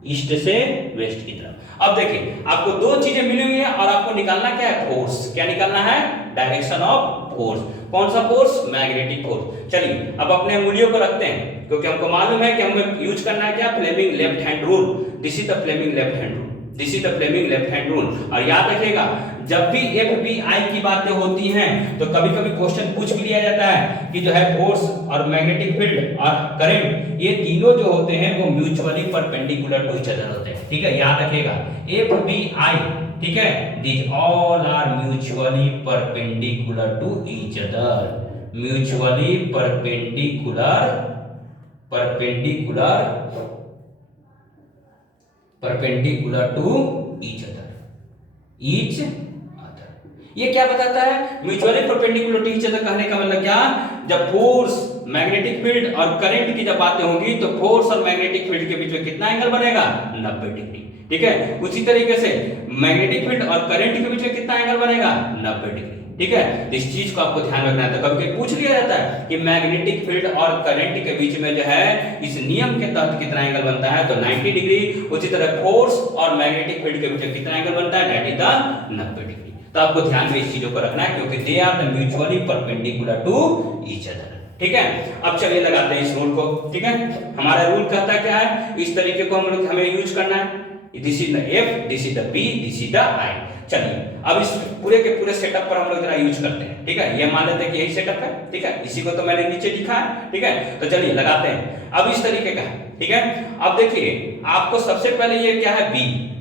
ईस्ट से वेस्ट की तरफ। अब देखिए आपको दो चीजें मिली हुई है और आपको निकालना क्या है? फोर्स। क्या निकालना है? Direction of force. कौन सा फोर्स? Magnetic force. चलिए अब अपने अंगुलियों को रखते हैं, क्योंकि हमको मालूम है कि हमें यूज करना है क्या? Fleming left hand rule. This is the Fleming left hand rule, this is the Fleming left hand rule. और याद रखिएगा, जब भी FBI की बातें होती हैं तो कभी कभी क्वेश्चन पूछ भी लिया जाता है कि जो है फोर्स और मैग्नेटिक फील्ड और करंट, ये तीनों जो होते हैं वो mutually perpendicular to each other होते हैं, ठीक है। याद रखिएगा FBI, ठीक है, these all are mutually perpendicular to each other, mutually perpendicular, perpendicular to each other, each other. ये क्या बताता है? Mutually perpendicular to each other कहने का मतलब क्या? जब फोर्स, मैग्नेटिक फील्ड और करंट की जब बातें होंगी तो फोर्स और मैग्नेटिक फील्ड के बीच में कितना एंगल बनेगा? 90 डिग्री, ठीक है। उसी तरीके से मैग्नेटिक फील्ड और करंट के बीच में कितना एंगल बनेगा? 90 डिग्री, ठीक है। इस चीज को आपको ध्यान रखना है। तो कभी पूछ लिया जाता है कि मैग्नेटिक फील्ड और करंट के बीच में जो है इस नियम के तहत कितना एंगल बनता है? तो 90 डिग्री। उसी तरह फोर्स और मैग्नेटिक फील्ड के बीच में कितना एंगल बनता है? That is the 90 degree. तो आपको ध्यान में इस चीजों को रखना है, क्योंकि they are the mutually perpendicular to each other, ठीक है। अब चलिए लगाते हैं इस रूल को, ठीक है। हमारा रूल कहता क्या है? इस तरीके को हमें यूज करना है। This is the F, this is the P, this is the I। चलिए अब इस पूरे के पूरे सेटअप पर हम लोग जरा यूज करते हैं, ठीक है। ये मान लेते हैं कि यही सेटअप है, ठीक है। इसी को तो मैंने नीचे लिखा है, ठीक है। तो चलिए लगाते हैं। अब इस तरीके का है, ठीक है। अब देखिए आपको सबसे पहले ये क्या है? B,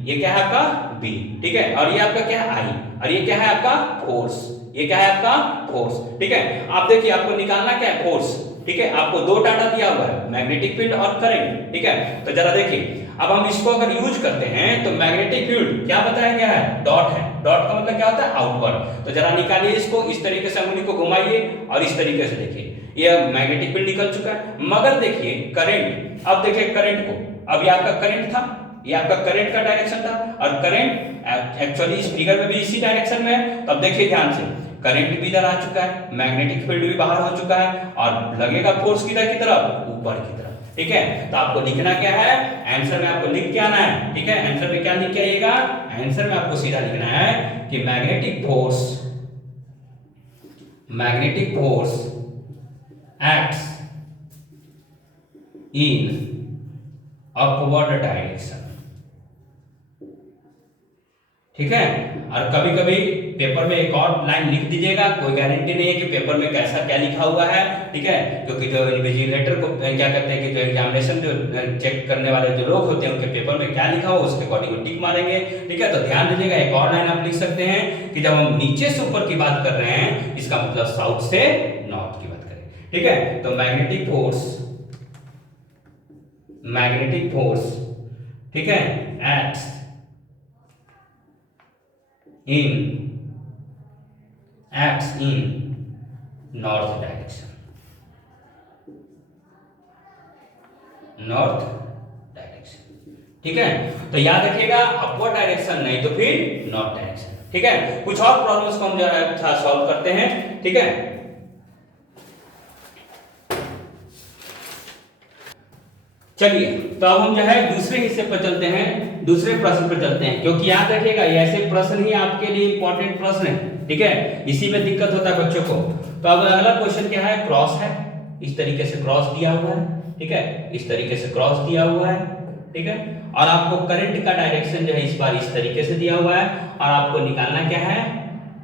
ये क्या है आपका? B, ठीक है। और ये आपका क्या है? I, और ये क्या है आपका? फोर्स। ये क्या है आपका? फोर्स, ठीक है। आप देखिए आपको निकालना क्या है? फोर्स, ठीक है। आपको दो डाटा दिया हुआ है, मैग्नेटिक फील्ड और करंट, ठीक है। तो जरा देखिए अब हम इसको अगर यूज करते हैं तो मैग्नेटिक फील्ड क्या बताया गया है? डॉट है। डॉट का मतलब क्या होता है? आउटवर्ड। तो जरा निकालिए इसको, इस तरीके से अंगुली को घुमाइए और इस तरीके से देखिए, ये मैग्नेटिक फील्ड निकल चुका है। मगर देखिए करंट, अब देखिए करंट को, अब ये आपका करंट था, ये आपका करंट का डायरेक्शन था, और करंट एक्चुअली इस फिगर में भी इसी डायरेक्शन में है। तो अब देखिए ध्यान से, करंट भी इधर आ चुका है, मैग्नेटिक फील्ड भी बाहर हो चुका है, और लगेगा फोर्स किधर की तरफ? ऊपर की तरफ, ठीक है, तो आपको लिखना क्या है, आंसर में आपको लिख के आना है। ठीक है, आंसर में क्या लिख के आइएगा, आंसर में आपको सीधा लिखना है कि magnetic force acts in upward direction. ठीक है, और कभी कभी पेपर में एक और लाइन लिख दीजिएगा, कोई गारंटी नहीं है कि पेपर में कैसा क्या लिखा हुआ है। ठीक है, क्योंकि जो इन्विजिलेटर को क्या कहते हैं कि जो एग्जामिनेशन जो चेक करने वाले जो लोग होते हैं उनके पेपर में क्या लिखा हो उसके अकॉर्डिंग टिक मारेंगे। ठीक है, तो ध्यान दीजिएगा, एक और लाइन आप लिख सकते हैं कि जब हम नीचे से ऊपर की बात कर रहे हैं इसका मतलब साउथ से नॉर्थ की बात करें। ठीक है, तो मैग्नेटिक फोर्स ठीक है एक्ट्स इन नॉर्थ डायरेक्शन, ठीक है, तो याद रखिएगा अपवर्ड डायरेक्शन नहीं तो फिर नॉर्थ डायरेक्शन। ठीक है, कुछ और प्रॉब्लम्स को हम जरा सॉल्व करते हैं। ठीक है, चलिए तो अब हम जो है दूसरे हिस्से पर चलते हैं, दूसरे प्रश्न पर चलते हैं, क्योंकि याद रखिएगा ये ऐसे प्रश्न ही आपके लिए इंपॉर्टेंट प्रश्न है। ठीक है, इसी में दिक्कत होता है बच्चों को। तो अब अगला क्वेश्चन क्या है, क्रॉस है, इस तरीके से क्रॉस दिया हुआ है। ठीक है, इस तरीके से क्रॉस दिया हुआ है। ठीक है, और आपको करंट का डायरेक्शन जो है इस बार इस तरीके से दिया हुआ है और आपको निकालना क्या है,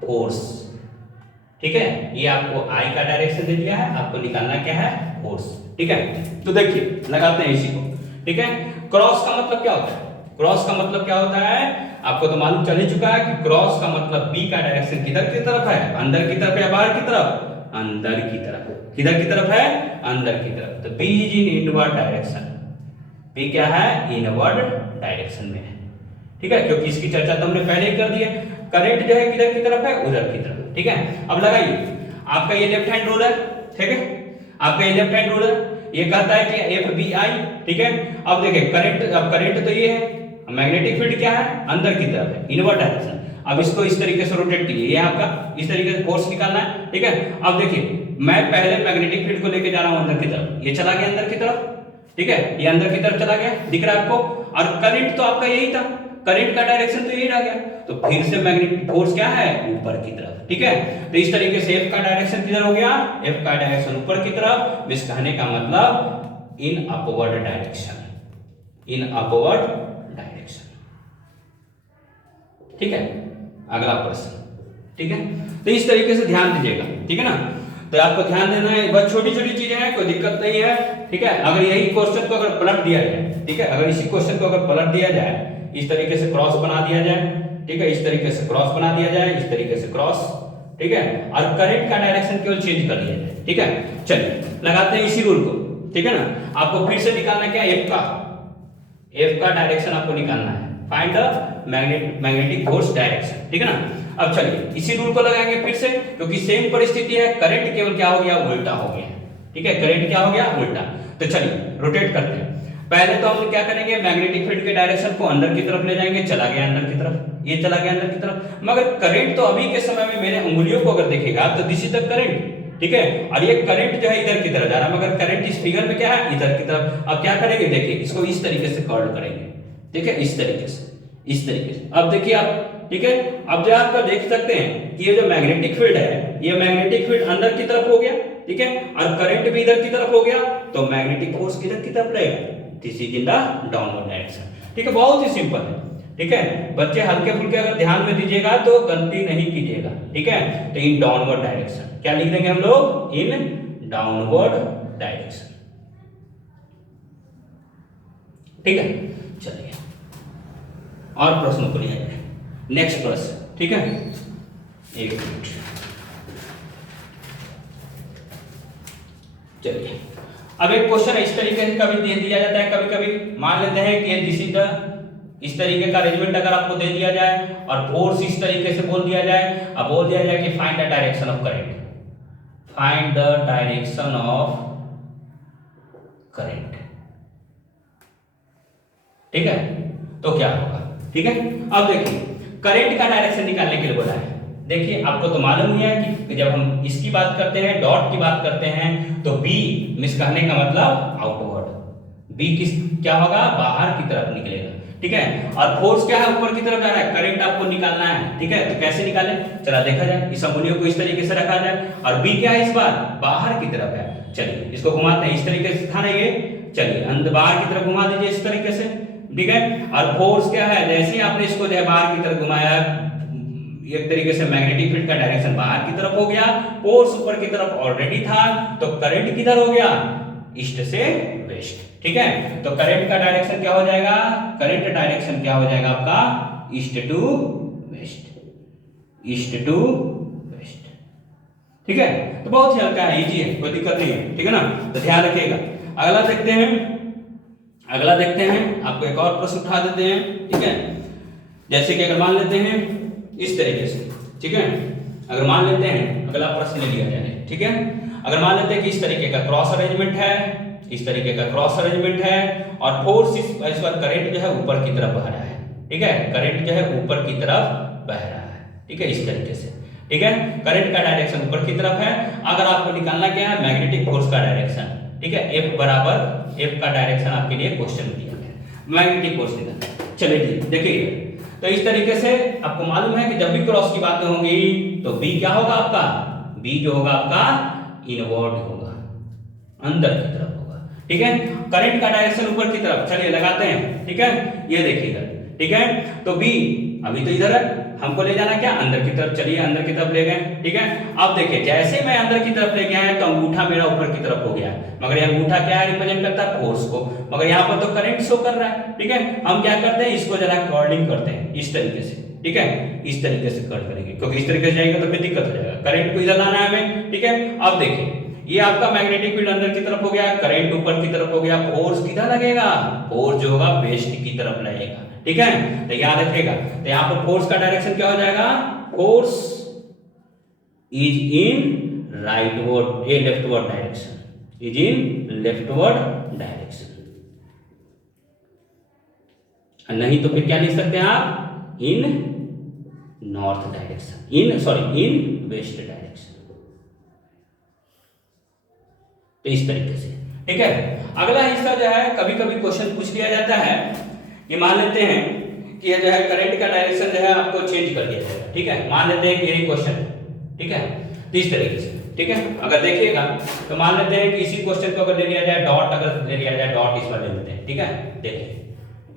फोर्स। ठीक है, ये आपको आई का डायरेक्शन दे दिया है, आपको निकालना क्या है, फोर्स। ठीक है, तो देखिए लगाते हैं इसी को। ठीक है, क्रॉस का मतलब क्या होता है, क्रॉस का मतलब क्या होता है आपको तो मालूम चल ही चुका है कि क्रॉस का मतलब बी का डायरेक्शन किधर की तरफ है, अंदर की तरफ या बाहर की तरफ, अंदर की तरफ। किधर की तरफ है, अंदर की तरफ। तो b is in inward direction, b क्या है, इनवर्ड डायरेक्शन में है। ठीक है, क्योंकि इसकी चर्चा तो हमने पहले ही कर दी है। करंट जो है किधर की तरफ है, उधर की तरफ। ठीक है, अब लगाइए, आपका ये लेफ्ट हैंड रूल है। ठीक है, आपका ये लेफ्ट हैंड रूल है, ये कहता है कि एफ बी आई। ठीक है, अब देखिए करंट, अब करंट तो ये है, मैग्नेटिक फील्ड क्या है, अंदर की तरफ है, इनवर्ड डायरेक्शन। अब इसको इस तरीके से रोटेट कीजिए, ये आपका इस तरीके से फोर्स निकालना है। ठीक है, अब देखिए मैं पहले मैग्नेटिक फील्ड को लेके जा रहा हूं अंदर की तरफ, ये चला गया अंदर की तरफ। ठीक है, ये अंदर की तरफ चला गया, दिख रहा है आपको, और करंट तो आपका यही था, करंट का डायरेक्शन तो यही रह गया, तो फिर से मैग्नेटिक फोर्स क्या है, ऊपर की तरफ। ठीक है, तो इस तरीके से एफ का डायरेक्शन किधर हो गया, एफ का डायरेक्शन ऊपर की तरफ। इस कहने का मतलब in upward direction, in upward direction. ठीक है, अगला प्रश्न। ठीक है, तो इस तरीके से ध्यान दीजिएगा। ठीक है ना, तो आपको ध्यान देना है, बस छोटी छोटी चीजें हैं, कोई दिक्कत नहीं है। ठीक है, अगर यही क्वेश्चन को अगर पलट दिया जाए, ठीक है, अगर इसी क्वेश्चन को अगर पलट दिया जाए, इस तरीके से क्रॉस बना दिया जाए, ठीक है, इस तरीके से क्रॉस बना दिया जाए, इस तरीके से क्रॉस, ठीक है, और करंट का डायरेक्शन केवल चेंज कर दिया जाए। ठीक है, चलिए लगाते हैं इसी रूल को। ठीक है ना, आपको फिर से निकालना क्या, एफ का डायरेक्शन आपको निकालना है, find the magnetic force direction. ठीक है ना, अब चलिए इसी रूल को लगाएंगे फिर से, क्योंकि सेम परिस्थिति है, करंट केवल क्या हो गया, उल्टा हो गया। ठीक है, करंट क्या हो गया, उल्टा। तो चलिए रोटेट करते हैं। पहले तो हम क्या करेंगे, मैग्नेटिक फील्ड के डायरेक्शन को अंदर की तरफ ले जाएंगे, चला गया अंदर की तरफ, ये चला गया अंदर की तरफ, मगर करंट तो अभी के समय में मेरे उंगलियों को अगर देखेगा तो दिस इज द करंट। ठीक है, और ये करंट जो है इधर की तरफ जा रहा है, मगर करंट इस फिगर में क्या है, इधर की तरफ। अब क्या करेंगे, देखिए इसको इस तरीके से कर्ल करेंगे। ठीक है, इस तरीके से, इस तरीके से। अब देखिए आप, ठीक है, अब जो आप देख सकते हैं कि ये जो मैग्नेटिक फील्ड है, ये मैग्नेटिक फील्ड अंदर की तरफ हो गया। ठीक है, और करंट भी इधर की तरफ हो गया, तो मैग्नेटिक फोर्स किधर की तरफ रहेगा, this is in the downward direction. ठीक है, बहुत ही सिंपल है। ठीक है, बच्चे हल्के फुल्के अगर ध्यान में दीजिएगा तो गलती नहीं कीजिएगा। ठीक है, तो इन डाउनवर्ड डायरेक्शन क्या लिख देंगे हम लोग, इन डाउनवर्ड डायरेक्शन। ठीक है, चलिए और प्रश्नों को लिया जाए, नेक्स्ट प्रश्न। ठीक है, एक मिनट, चलिए अब एक क्वेश्चन इस तरीके से कभी दे दिया जाता है, कभी कभी मान लेते हैं कि दिस इज द, इस तरीके का अरेंजमेंट अगर आपको दे दिया जाए और फोर्स इस तरीके से बोल दिया जाए, अब बोल दिया जाए कि find the direction of current, find the direction of current. ठीक है, तो क्या होगा। ठीक है, अब देखिए करंट का डायरेक्शन निकालने के लिए बोला है। देखिए आपको तो मालूम ही है कि जब हम इसकी बात करते हैं, डॉट की बात करते हैं, तो बी मिस कहने का मतलब आउटवर्ड, बी किस क्या होगा, बाहर की तरफ निकलेगा, ठीक है। और फोर्स क्या है, ऊपर की तरफ जा रहा है, करंट आपको निकालना है, ठीक है। तो कैसे निकालें, चला देखा जाए, इस अमोनिया को इस तरीके से रखा जाए और बी क्या है इस बार बाहर की तरफ है। चलिए इसको घुमाते हैं, इस तरीके से था ना ये, चलिए अंदर बाहर की तरफ घुमा दीजिए इस तरीके से, ठीक है। और फोर्स क्या है, जैसे ही आपने इसको जो है बाहर की तरफ घुमाया, एक तरीके से मैग्नेटिक फील्ड का डायरेक्शन बाहर की तरफ हो गया, फोर्स ऊपर की तरफ ऑलरेडी था, तो करंट किधर हो गया, ईस्ट से वेस्ट, ठीक है। तो करंट का डायरेक्शन क्या हो जाएगा, करंट डायरेक्शन क्या हो जाएगा आपका, east to west, east to west, ठीक है। तो बहुत ही हल्का है, इजी है, कोई दिक्कत नहीं है, ठीक है ना। तो ध्यान रखिएगा। अगला देखते हैं, अगला देखते हैं, आपको एक और प्रश्न उठा देते हैं, ठीक है। जैसे कि अगर मान लेते हैं इस तरीके से, ठीक है। अगर मान लेते हैं अगला प्रश्न ले लिया जाए, ठीक है। अगर मान लेते हैं कि इस तरीके का क्रॉस अरेंजमेंट है, इस तरीके का क्रॉस अरेंजमेंट है और फोर्स इस बार करंट जो है ऊपर की तरफ बह रहा है, ठीक है। करंट जो है ऊपर की तरफ बह रहा है, ठीक है, इस तरीके से, ठीक है। करंट का डायरेक्शन ऊपर की तरफ है। अगर आपको निकालना क्या है, मैग्नेटिक फोर्स का डायरेक्शन, ठीक है। F बराबर F का डायरेक्शन आपके लिए क्वेश्चन दिया गया है, मैग्नेटिक फोर्स निकालना। चलिए देखिए, तो इस तरीके से आपको मालूम है कि जब भी क्रॉस की बातें होंगी तो B क्या होगा आपका, B जो होगा आपका इनवर्ड होगा, अंदर की तरफ होगा, ठीक है। करंट का डायरेक्शन ऊपर की तरफ, चलिए लगाते हैं, ठीक है। ये देखिएगा, ठीक है। तो B अभी तो इधर है, हमको ले जाना क्या, अंदर की तरफ, चलिए अंदर की तरफ ले गए, ठीक है। अब देखिए जैसे मैं अंदर की तरफ ले गया है तो अंगूठा मेरा ऊपर की तरफ हो गया है, मगर ये अंगूठा क्या रिप्रेजेंट करता है, फोर्स को, मगर यहाँ पर तो करंट शो कर रहा है, ठीक है। हम क्या करते हैं, इसको जरा कर्लिंग करते हैं इस तरीके से, ठीक है। इस तरीके से कर्ल करेंगे, क्योंकि इस तरीके से जाएगा तो फिर दिक्कत हो जाएगा, करंट को इधर लाना है हमें, ठीक है। अब देखिए ये आपका मैग्नेटिक फील्ड अंदर की तरफ हो गया, करंट ऊपर की तरफ हो गया, फोर्स किधर लगेगा, फोर्स जो होगा वेस्ट की तरफ लगेगा, ठीक है। तो याद रखिएगा, तो यहाँ पर फोर्स का डायरेक्शन क्या हो जाएगा, फोर्स इज इन राइटवर्ड, ये leftward direction, is in leftward direction, नहीं तो फिर क्या लिख सकते हैं आप, in north direction, in sorry in west direction, तो इस तरीके से, ठीक है। अगला हिस्सा जो है कभी कभी क्वेश्चन पूछ लिया जाता है, ये मान लेते हैं कि ये जो है करंट का डायरेक्शन जो है आपको चेंज कर दिया जाएगा, ठीक है। मान लेते हैं कि यही क्वेश्चन है, ठीक है, तो इस तरीके से, ठीक है। अगर देखिएगा तो मान लेते हैं कि इसी क्वेश्चन को अगर ले लिया जाए, डॉट अगर ले लिया जाए, डॉट इस बार ले लेते हैं, ठीक है। देखिए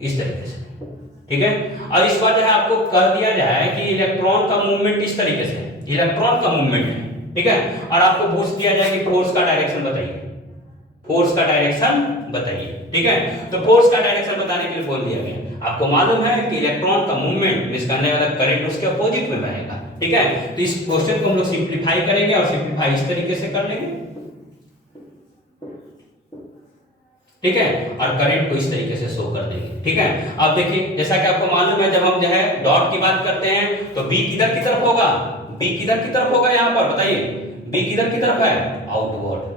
इस तरीके से, ठीक है। और इस बार जो है आपको कर दिया जाए कि इलेक्ट्रॉन का मूवमेंट इस तरीके से, इलेक्ट्रॉन का मूवमेंट है, ठीक है। और आपको पूछ दिया जाए कि फोर्स का डायरेक्शन बताइए, फोर्स का डायरेक्शन बताइए, ठीक है। तो फोर्स का डायरेक्शन बताने के लिए बोल दिया गया, आपको मालूम है कि इलेक्ट्रॉन का मूवमेंट मींस करने वाला करंट उसके अपोजिट में बहेगा, ठीक है। तो इस क्वेश्चन को हम लोग सिंपलीफाई करेंगे और सिंपलीफाई इस तरीके से कर लेंगे, ठीक है। और करंट को इस तरीके से शो कर देंगे, ठीक है। अब देखिए जैसा कि आपको मालूम है, जब हम जो है डॉट की बात करते हैं तो बी किधर की तरफ होगा, बी किधर की तरफ होगा, यहाँ पर बताइए बी किधर की तरफ है, आउटवर्ड,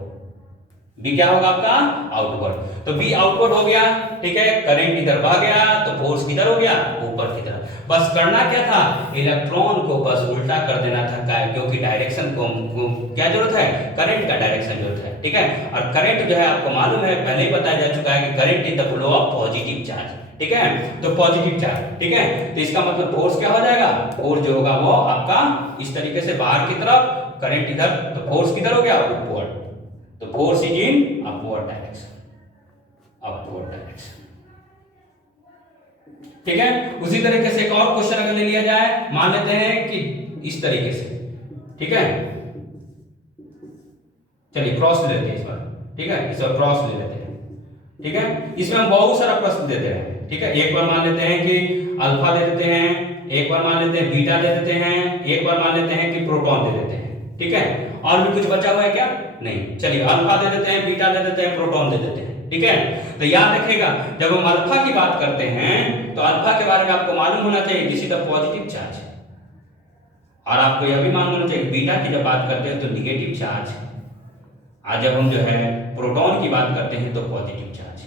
बी क्या होगा आपका आउटवर्ड, तो बी आउटवर्ड हो गया, ठीक है। करंट इधर बह गया तो फोर्स किधर हो गया, ऊपर की तरफ। बस करना क्या था, इलेक्ट्रॉन को बस उल्टा कर देना था, क्योंकि डायरेक्शन को क्या जरूरत है, करंट का डायरेक्शन जरूरत है, ठीक है। और करंट जो है आपको मालूम है, पहले ही बताया जा चुका है कि current is the flow of positive charge, ठीक है। तो पॉजिटिव चार्ज, ठीक है। तो इसका मतलब फोर्स क्या हो जाएगा, फोर्स जो होगा वो आपका इस तरीके से बाहर की तरफ, करंट इधर, तो फोर्स किधर हो गया, अपवर्ड, तो force is in upward direction, upward direction, ठीक है। उसी तरीके से एक और क्वेश्चन अगर ले लिया जाए, मान लेते हैं कि इस तरीके से, ठीक है। चलिए क्रॉस ले लेते हैं इस बार, ठीक है, इस बार क्रॉस ले लेते हैं, ठीक है। इसमें हम बहुत सारा प्रश्न देते हैं, ठीक है। एक बार मान लेते हैं कि अल्फा दे देते हैं, एक बार मान लेते हैं बीटा दे देते हैं, एक बार मान लेते हैं कि प्रोटॉन दे देते हैं, ठीक है। और भी कुछ बचा हुआ है क्या, नहीं। चलिए अल्फा दे देते हैं, बीटा दे देते हैं, प्रोटॉन दे देते हैं, ठीक है। तो याद रखिएगा जब हम अल्फा की बात करते हैं तो अल्फा के बारे में आपको मालूम होना चाहिए this is the positive charge, और आपको यह भी मालूम होना चाहिए बीटा की जब बात करते हैं तो निगेटिव चार्ज, और जब हम जो है प्रोटॉन की बात करते हैं तो पॉजिटिव चार्ज,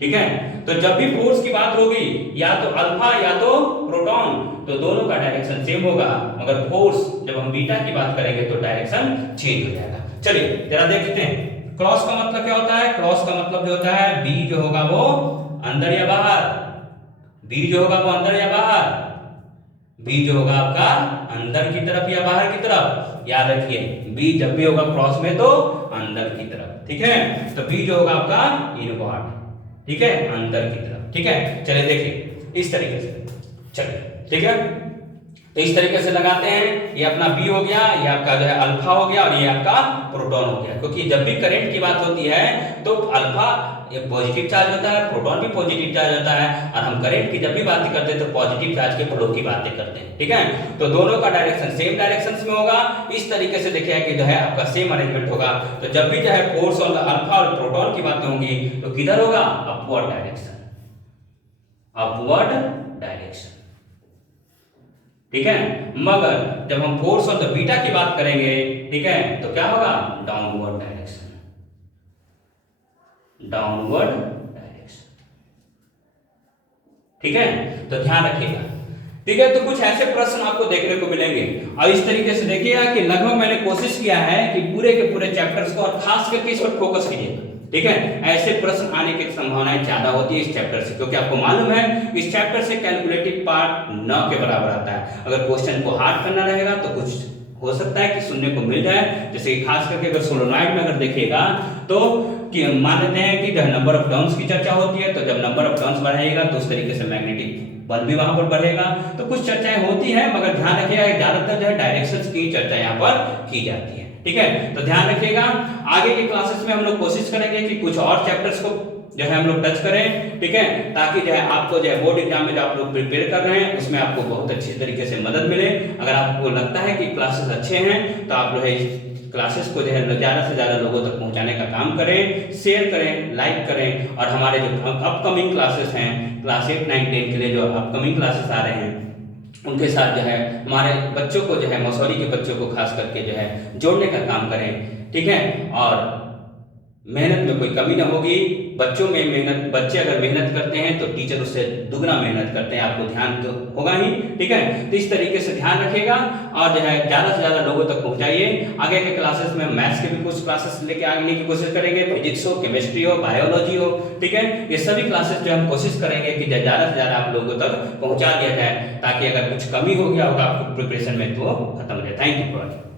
ठीक है। तो जब भी फोर्स की बात होगी, या तो अल्फा या तो प्रोटॉन, तो दोनों का डायरेक्शन सेम होगा, मगर फोर्स जब हम बीटा की बात करेंगे तो डायरेक्शन चेंज हो जाएगा। चलिए जरा देखते हैं, क्रॉस का मतलब क्या होता है? क्रॉस का मतलब जो होता है बी जो होगा वो अंदर या बाहर, बी जो होगा वो अंदर या बाहर, बी जो होगा आपका अंदर की तरफ या बाहर की तरफ। याद रखिए बी जब भी होगा क्रॉस में तो अंदर की तरफ, ठीक है। तो बी जो होगा आपका इनवर्ड, ठीक है, अंदर की तरफ, ठीक है। चलिए देखिए इस तरीके से, चलिए ठीक है। तो इस तरीके से लगाते हैं, ये अपना बी हो गया, ये आपका जो है अल्फा हो गया और ये आपका प्रोटॉन हो गया। क्योंकि जब भी करंट की बात होती है तो अल्फा ये पॉजिटिव चार्ज होता है, प्रोटॉन भी पॉजिटिव चार्ज होता है, और हम करंट की जब भी बात करते हैं तो पॉजिटिव चार्ज के फ्लो की बातें करते हैं, ठीक है। तो दोनों का डायरेक्शन सेम डायरेक्शन में होगा। इस तरीके से देखिए कि जो है आपका सेम अरेंजमेंट होगा। तो जब भी जो है फोर्स ऑन द अल्फा और प्रोटॉन की बातें होंगी तो किधर होगा? अपवर्ड डायरेक्शन, अपवर्ड डायरेक्शन, ठीक है। मगर जब हम फोर्स ऑन द बीटा की बात करेंगे, ठीक है, तो क्या होगा? डाउनवर्ड डायरेक्शन, डाउनवर्ड डायरेक्शन, ठीक है। तो ध्यान रखिएगा, ठीक है। तो कुछ ऐसे प्रश्न आपको देखने को मिलेंगे और इस तरीके से देखिएगा कि लगभग मैंने कोशिश किया है कि पूरे के पूरे चैप्टर्स को और खास करके इस पर फोकस कीजिएगा, ठीक है। ऐसे प्रश्न आने की संभावनाएं ज्यादा होती है इस चैप्टर से, क्योंकि आपको मालूम है इस चैप्टर से कैलकुलेटिव पार्ट 9 के बराबर आता है। अगर क्वेश्चन को हार्ड करना रहेगा तो कुछ हो सकता है कि सुनने को मिल जाए, जैसे कि खास करके अगर सोलोनॉइड में अगर देखिएगा तो कि मान लेते हैं कि जब नंबर ऑफ टर्न्स की चर्चा होती है तो जब नंबर ऑफ टर्न्स बढ़ेगा तो उस तरीके से मैग्नेटिक बल भी वहां पर बढ़ेगा। तो कुछ चर्चाएं होती है, मगर ध्यान रखिएगा ज्यादातर जो है डायरेक्शंस की चर्चा यहाँ पर की जाती है, ठीक है। तो ध्यान रखिएगा आगे की क्लासेस में हम लोग कोशिश करेंगे कि कुछ और चैप्टर्स को जो है हम लोग टच करें, ठीक है, ताकि जो है आपको जो है बोर्ड एग्जाम में जो आप लोग प्रिपेयर कर रहे हैं उसमें आपको बहुत अच्छी तरीके से मदद मिले। अगर आपको लगता है कि क्लासेस अच्छे हैं तो आप जो है क्लासेस को जो है ज्यादा से ज्यादा लोगों तक पहुंचाने का काम करें, शेयर करें, लाइक करें। और हमारे जो अपकमिंग क्लासेस हैं क्लास 8, 9, 10 के लिए जो अपकमिंग क्लासेस आ रहे हैं उनके साथ जो है हमारे बच्चों को जो है मौसौरी के बच्चों को खास करके जो है जोड़ने का काम करें, ठीक है। और मेहनत में कोई कमी ना होगी, बच्चों में मेहनत, बच्चे अगर मेहनत करते हैं तो टीचर उससे दुगना मेहनत करते हैं, आपको ध्यान तो होगा ही, ठीक है। तो इस तरीके से ध्यान रखिएगा और जो है ज्यादा से ज्यादा लोगों तक पहुंचाइए। आगे के क्लासेस में मैथ्स के भी कुछ क्लासेस लेके आने की कोशिश करेंगे, फिजिक्स हो, केमिस्ट्री हो, बायोलॉजी हो, ठीक है। ये सभी क्लासेस जो हम कोशिश करेंगे कि ज्यादा से ज्यादा आप लोगों तक पहुंचा दिया जाए, ताकि अगर कुछ कमी हो गया होगा आपको प्रिपरेशन में तो खत्म हो जाए। Thank you for watching.